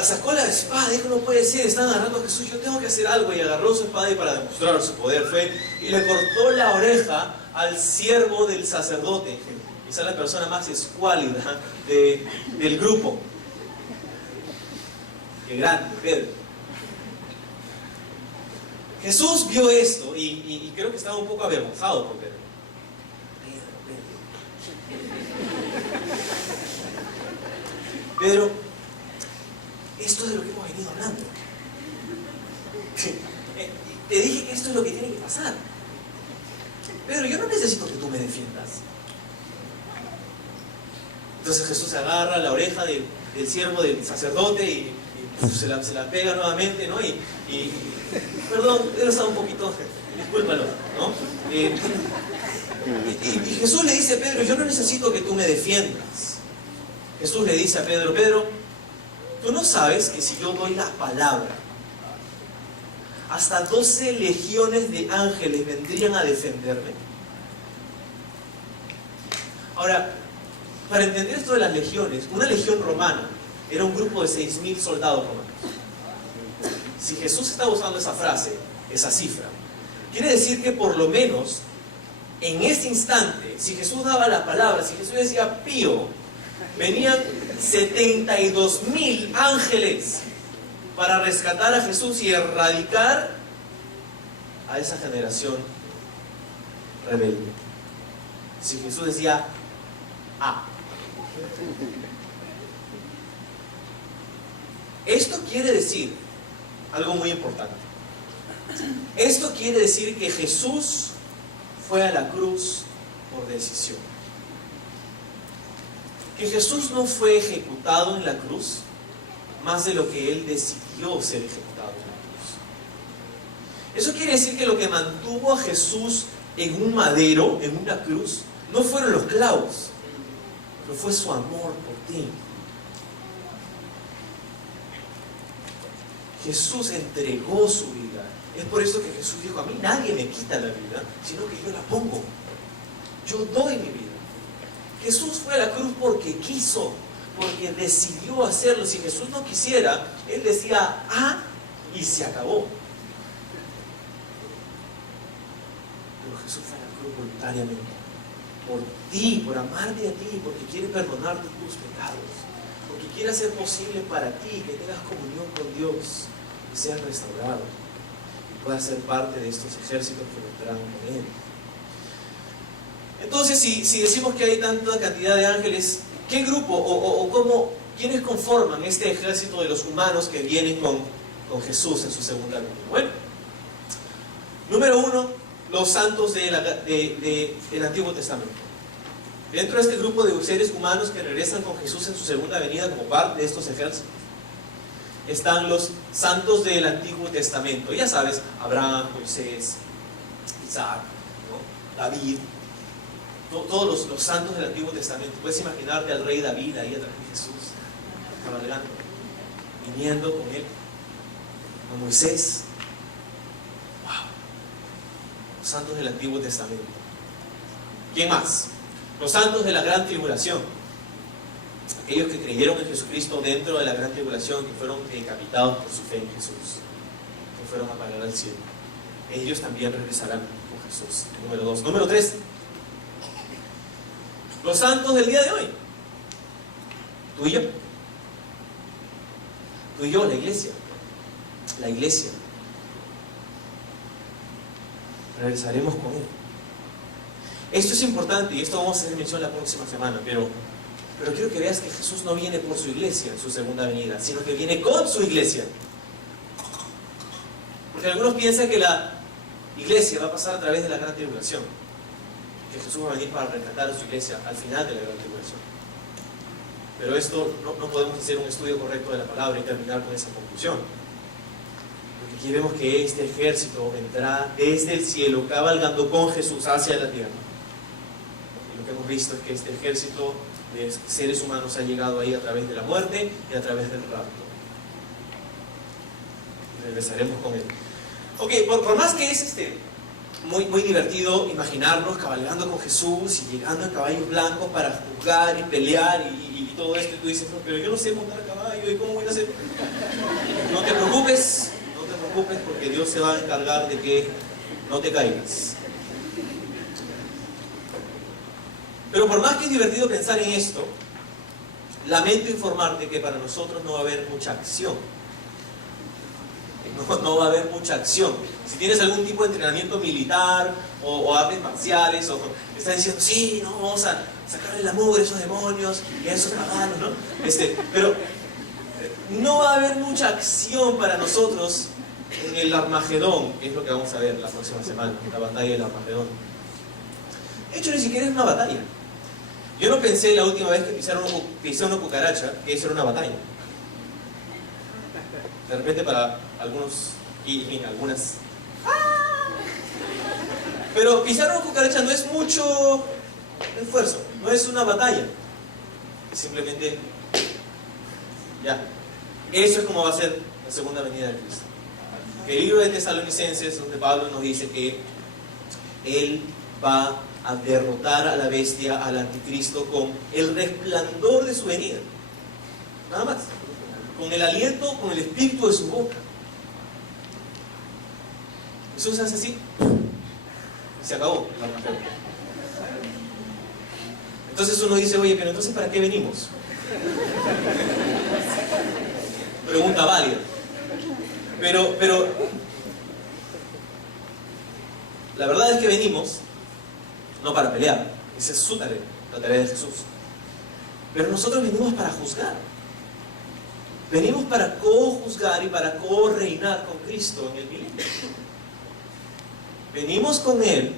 sacó la espada, dijo: no puede ser, están agarrando a Jesús, yo tengo que hacer algo. Y agarró su espada, y para demostrar su poder fue y le cortó la oreja al siervo del sacerdote, quizá la persona más escuálida del grupo. Qué grande, Pedro. Jesús vio esto y creo que estaba un poco avergonzado por Pedro. Pedro, esto es de lo que hemos venido hablando. Te dije que esto es lo que tiene que pasar. Pedro, yo no necesito que tú me defiendas. Entonces Jesús agarra la oreja del siervo del sacerdote y se la pega nuevamente, ¿no? Perdón, Pedro estaba un poquito, discúlpalo, ¿no? Y Jesús le dice a Pedro: yo no necesito que tú me defiendas. Jesús le dice a Pedro: Pedro, tú no sabes que si yo doy la palabra, hasta 12 legiones de ángeles vendrían a defenderme. Ahora, para entender esto de las legiones, una legión romana era un grupo de 6.000 soldados romanos. Si Jesús estaba usando esa frase, esa cifra, quiere decir que por lo menos en ese instante, si Jesús daba la palabra, si Jesús decía pío, venían 72.000 ángeles para rescatar a Jesús y erradicar a esa generación rebelde. Si Jesús decía A. Esto quiere decir algo muy importante. Esto quiere decir que Jesús fue a la cruz por decisión. Que Jesús no fue ejecutado en la cruz más de lo que Él decidió ser ejecutado en la cruz. Eso quiere decir que lo que mantuvo a Jesús en un madero, en una cruz, no fueron los clavos, pero fue su amor por ti. Jesús entregó su vida. Es por eso que Jesús dijo: a mí nadie me quita la vida, sino que yo la pongo. Yo doy mi vida. Jesús fue a la cruz porque quiso, porque decidió hacerlo. Si Jesús no quisiera, Él decía y se acabó. Pero Jesús fue a la cruz voluntariamente, por ti, por amarte a ti, porque quiere perdonarte tus pecados, porque quiere hacer posible para ti que tengas comunión con Dios y seas restaurado y puedas ser parte de estos ejércitos que vendrán con Él. Entonces, si decimos que hay tanta cantidad de ángeles, ¿qué grupo quiénes conforman este ejército de los humanos que vienen con Jesús en su segunda venida? Bueno, número uno, los santos del Antiguo Testamento. Dentro de este grupo de seres humanos que regresan con Jesús en su segunda venida como parte de estos ejércitos, están los santos del Antiguo Testamento. Ya sabes, Abraham, Moisés, Isaac, ¿no? David, todos los santos del Antiguo Testamento. Puedes imaginarte al rey David ahí atrás de Jesús, cabalgando, viniendo con él, con Moisés. ¡Wow! Los santos del Antiguo Testamento. ¿Quién más? Los santos de la Gran Tribulación. Aquellos que creyeron en Jesucristo dentro de la Gran Tribulación, que fueron decapitados por su fe en Jesús, que fueron a parar al cielo. Ellos también regresarán con Jesús. Número 2. Número 3. Los santos del día de hoy. Tú y yo. Tú y yo, la iglesia. La iglesia. Regresaremos con Él. Esto es importante y esto vamos a hacer mención la próxima semana, pero quiero que veas que Jesús no viene por su iglesia en su segunda venida, sino que viene con su iglesia. Porque algunos piensan que la iglesia va a pasar a través de la Gran Tribulación, que Jesús va a venir para rescatar a su iglesia al final de la Gran Tribulación. Pero esto no podemos hacer un estudio correcto de la palabra y terminar con esa conclusión. Porque aquí vemos que este ejército vendrá desde el cielo cabalgando con Jesús hacia la tierra. Y lo que hemos visto es que este ejército de seres humanos ha llegado ahí a través de la muerte y a través del rapto. Regresaremos con Él. Ok, por más que es muy divertido imaginarnos cabalgando con Jesús y llegando en caballos blancos para juzgar y pelear y todo esto, y tú dices: no, pero yo no sé montar a caballo, ¿y cómo voy a hacer? No te preocupes, porque Dios se va a encargar de que no te caigas. Pero por más que es divertido pensar en esto, lamento informarte que para nosotros no va a haber mucha acción. No va a haber mucha acción. Si tienes algún tipo de entrenamiento militar o artes marciales, o estás diciendo: sí, no, vamos a sacarle la mugre a esos demonios y a esos paganos, ¿no? Pero no va a haber mucha acción para nosotros en el Armagedón, que es lo que vamos a ver la próxima semana, la batalla del Armagedón. De hecho, ni siquiera es una batalla. Yo no pensé la última vez que pisé una cucaracha que eso era una batalla. De repente para algunos, y algunas... Pero pisar una cucaracha no es mucho esfuerzo, no es una batalla. Simplemente, ya. Eso es como va a ser la segunda venida de Cristo. El libro de Tesalonicenses, donde Pablo nos dice que Él va a derrotar a la bestia, al anticristo, con el resplandor de su venida. Nada más. Con el aliento, con el espíritu de su boca. Jesús hace así y se acabó el Armagedón. Entonces uno dice: oye, pero entonces ¿para qué venimos? Pregunta válida. Pero la verdad es que venimos no para pelear. Esa es su tarea, la tarea de Jesús. Pero nosotros venimos para juzgar. Venimos para co-juzgar y para co-reinar con Cristo en el milenio. Venimos con Él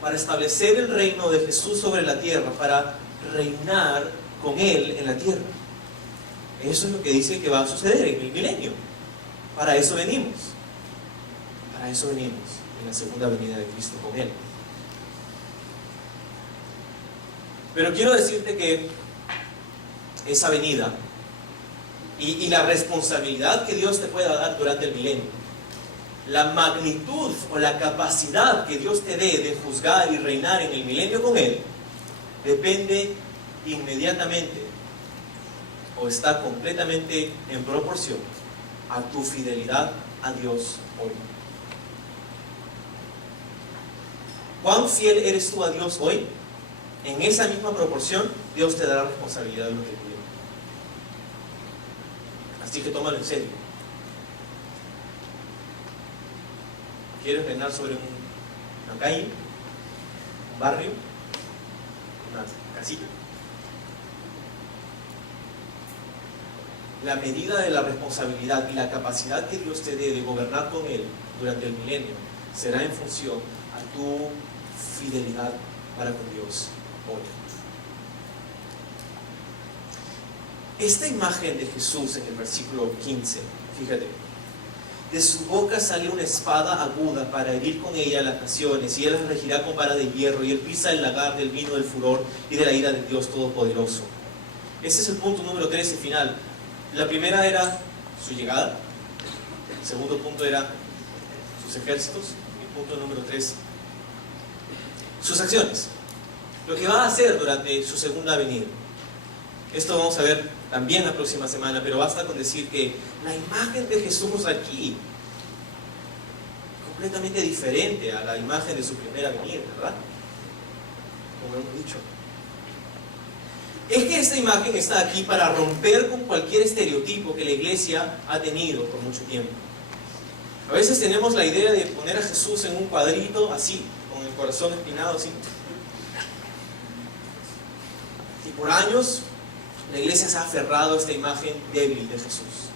para establecer el reino de Jesús sobre la tierra, para reinar con Él en la tierra. Eso es lo que dice que va a suceder en el milenio. Para eso venimos. Para eso venimos en la segunda venida de Cristo con Él. Pero quiero decirte que esa venida y la responsabilidad que Dios te pueda dar durante el milenio, la magnitud o la capacidad que Dios te dé de juzgar y reinar en el milenio con Él, depende inmediatamente o está completamente en proporción a tu fidelidad a Dios hoy. ¿Cuán fiel eres tú a Dios hoy? En esa misma proporción, Dios te dará responsabilidad de lo que viene. Así que tómalo en serio. ¿Quieres reinar sobre una calle, un barrio, una casita? La medida de la responsabilidad y la capacidad que Dios te dé de gobernar con Él durante el milenio será en función a tu fidelidad para con Dios hoy. Esta imagen de Jesús en el versículo 15, fíjate, de su boca sale una espada aguda para herir con ella las naciones, y Él las regirá con vara de hierro, y Él pisa el lagar del vino del furor y de la ira de Dios Todopoderoso. Ese es el punto número 3 y final. La primera era su llegada, el segundo punto era sus ejércitos, y el punto número 3, sus acciones, lo que va a hacer durante su segunda venida. Esto vamos a ver también la próxima semana, pero basta con decir que la imagen de Jesús aquí es completamente diferente a la imagen de su primera venida, ¿verdad? Como hemos dicho. Es que esta imagen está aquí para romper con cualquier estereotipo que la iglesia ha tenido por mucho tiempo. A veces tenemos la idea de poner a Jesús en un cuadrito así, con el corazón espinado así. Y por años la iglesia se ha aferrado a esta imagen débil de Jesús.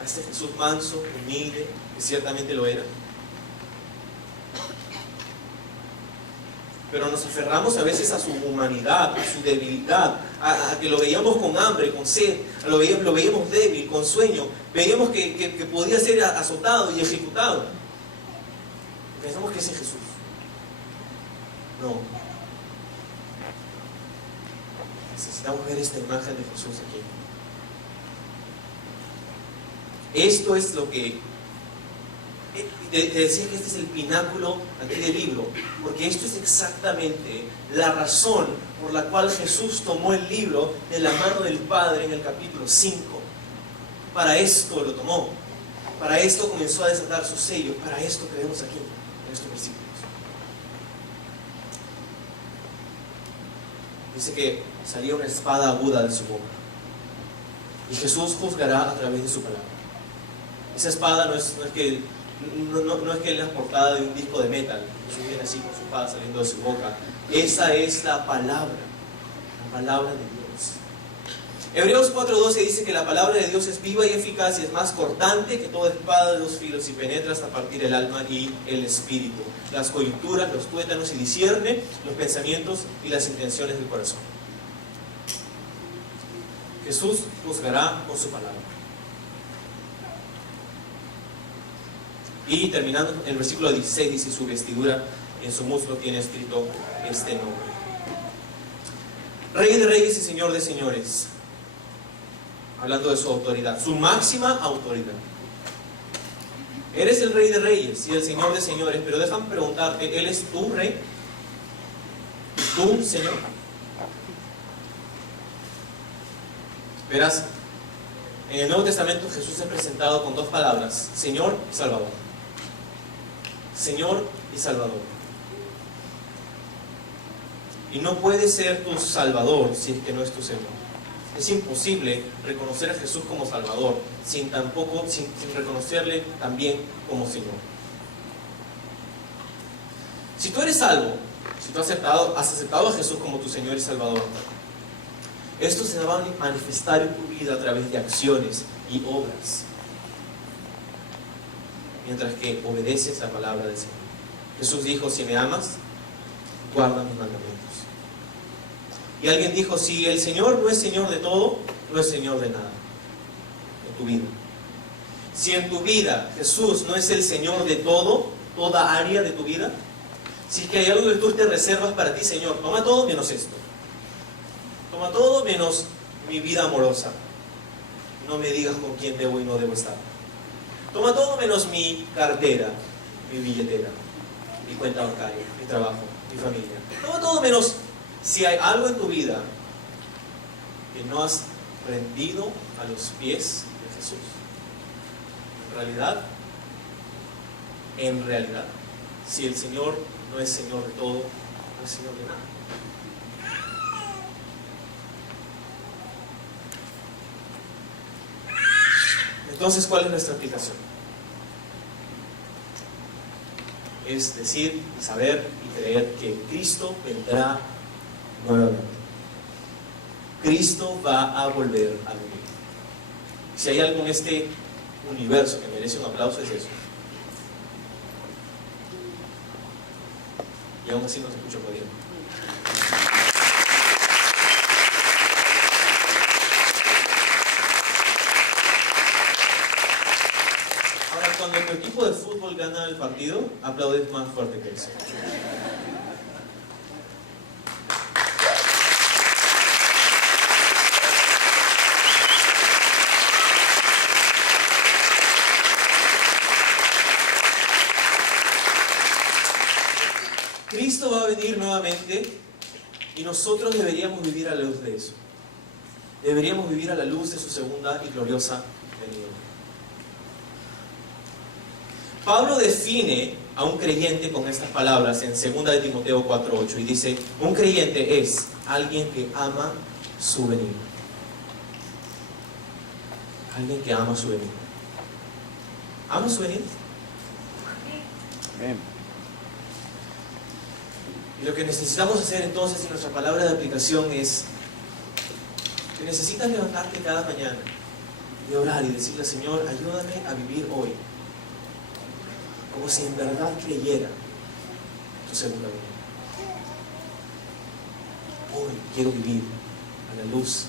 A este Jesús manso, humilde, que ciertamente lo era. Pero nos aferramos a veces a su humanidad, a su debilidad, a que lo veíamos con hambre, con sed, lo veíamos débil, con sueño, veíamos que podía ser azotado y ejecutado. Pensamos que ese es Jesús. No. Necesitamos ver esta imagen de Jesús aquí. Esto es lo que... Te decía que este es el pináculo aquí del libro, porque esto es exactamente la razón por la cual Jesús tomó el libro de la mano del Padre en el capítulo 5. Para esto lo tomó. Para esto comenzó a desatar su sello. Para esto que vemos aquí, en estos versículos. Dice que salía una espada aguda de su boca. Y Jesús juzgará a través de su palabra. Esa espada no es que es la portada de un disco de metal. Jesús viene así con su espada saliendo de su boca. Esa es la palabra de Dios. Hebreos 4:12 dice que la palabra de Dios es viva y eficaz y es más cortante que toda espada de dos filos y penetra hasta partir el alma y el espíritu, las coyunturas, los tuétanos, y discierne los pensamientos y las intenciones del corazón. Jesús juzgará con su palabra. Y terminando en el versículo 16 dice: su vestidura en su muslo tiene escrito este nombre: Rey de Reyes y Señor de Señores. Hablando de su autoridad, su máxima autoridad. Eres el Rey de Reyes y el Señor de Señores, pero déjame preguntarte, ¿Él es tu Rey? ¿Tu Señor? Verás, en el Nuevo Testamento Jesús es presentado con dos palabras: Señor y Salvador. Señor y Salvador. Y no puede ser tu Salvador si es que no es tu Señor. Es imposible reconocer a Jesús como Salvador sin reconocerle también como Señor. Si tú eres salvo, si tú has aceptado a Jesús como tu Señor y Salvador, esto se va a manifestar en tu vida a través de acciones y obras, mientras que obedeces la palabra del Señor. Jesús dijo: si me amas, guarda mis mandamientos. Y alguien dijo: si el Señor no es Señor de todo, no es Señor de nada en tu vida. Si en tu vida Jesús no es el Señor de todo, toda área de tu vida, si es que hay algo que tú te reservas para ti: Señor, toma todo menos esto, toma todo menos mi vida amorosa, no me digas con quién debo y no debo estar, toma todo menos mi cartera, mi billetera, mi cuenta bancaria, mi trabajo, mi familia, toma todo menos. Si hay algo en tu vida que no has rendido a los pies de Jesús, en realidad, si el Señor no es Señor de todo, no es Señor de nada. Entonces, ¿cuál es nuestra aplicación? Es decir, saber y creer que Cristo vendrá nuevamente. Cristo va a volver a venir. Si hay algo en este universo que merece un aplauso, es eso. Y aún así no te escucho aplaudiendo. Ahora, cuando tu equipo de fútbol gana el partido, aplaudes más fuerte que eso. Cristo va a venir nuevamente y nosotros deberíamos vivir a la luz de eso. Deberíamos vivir a la luz de su segunda y gloriosa venida. Pablo define a un creyente con estas palabras en 2 de Timoteo 4:8 y dice: un creyente es alguien que ama su venida. Alguien que ama su venida. ¿Ama su venida? Amén. Y lo que necesitamos hacer entonces en nuestra palabra de aplicación es que necesitas levantarte cada mañana y orar y decirle: Señor, ayúdame a vivir hoy como si en verdad creyera tu segunda venida. Hoy quiero vivir a la luz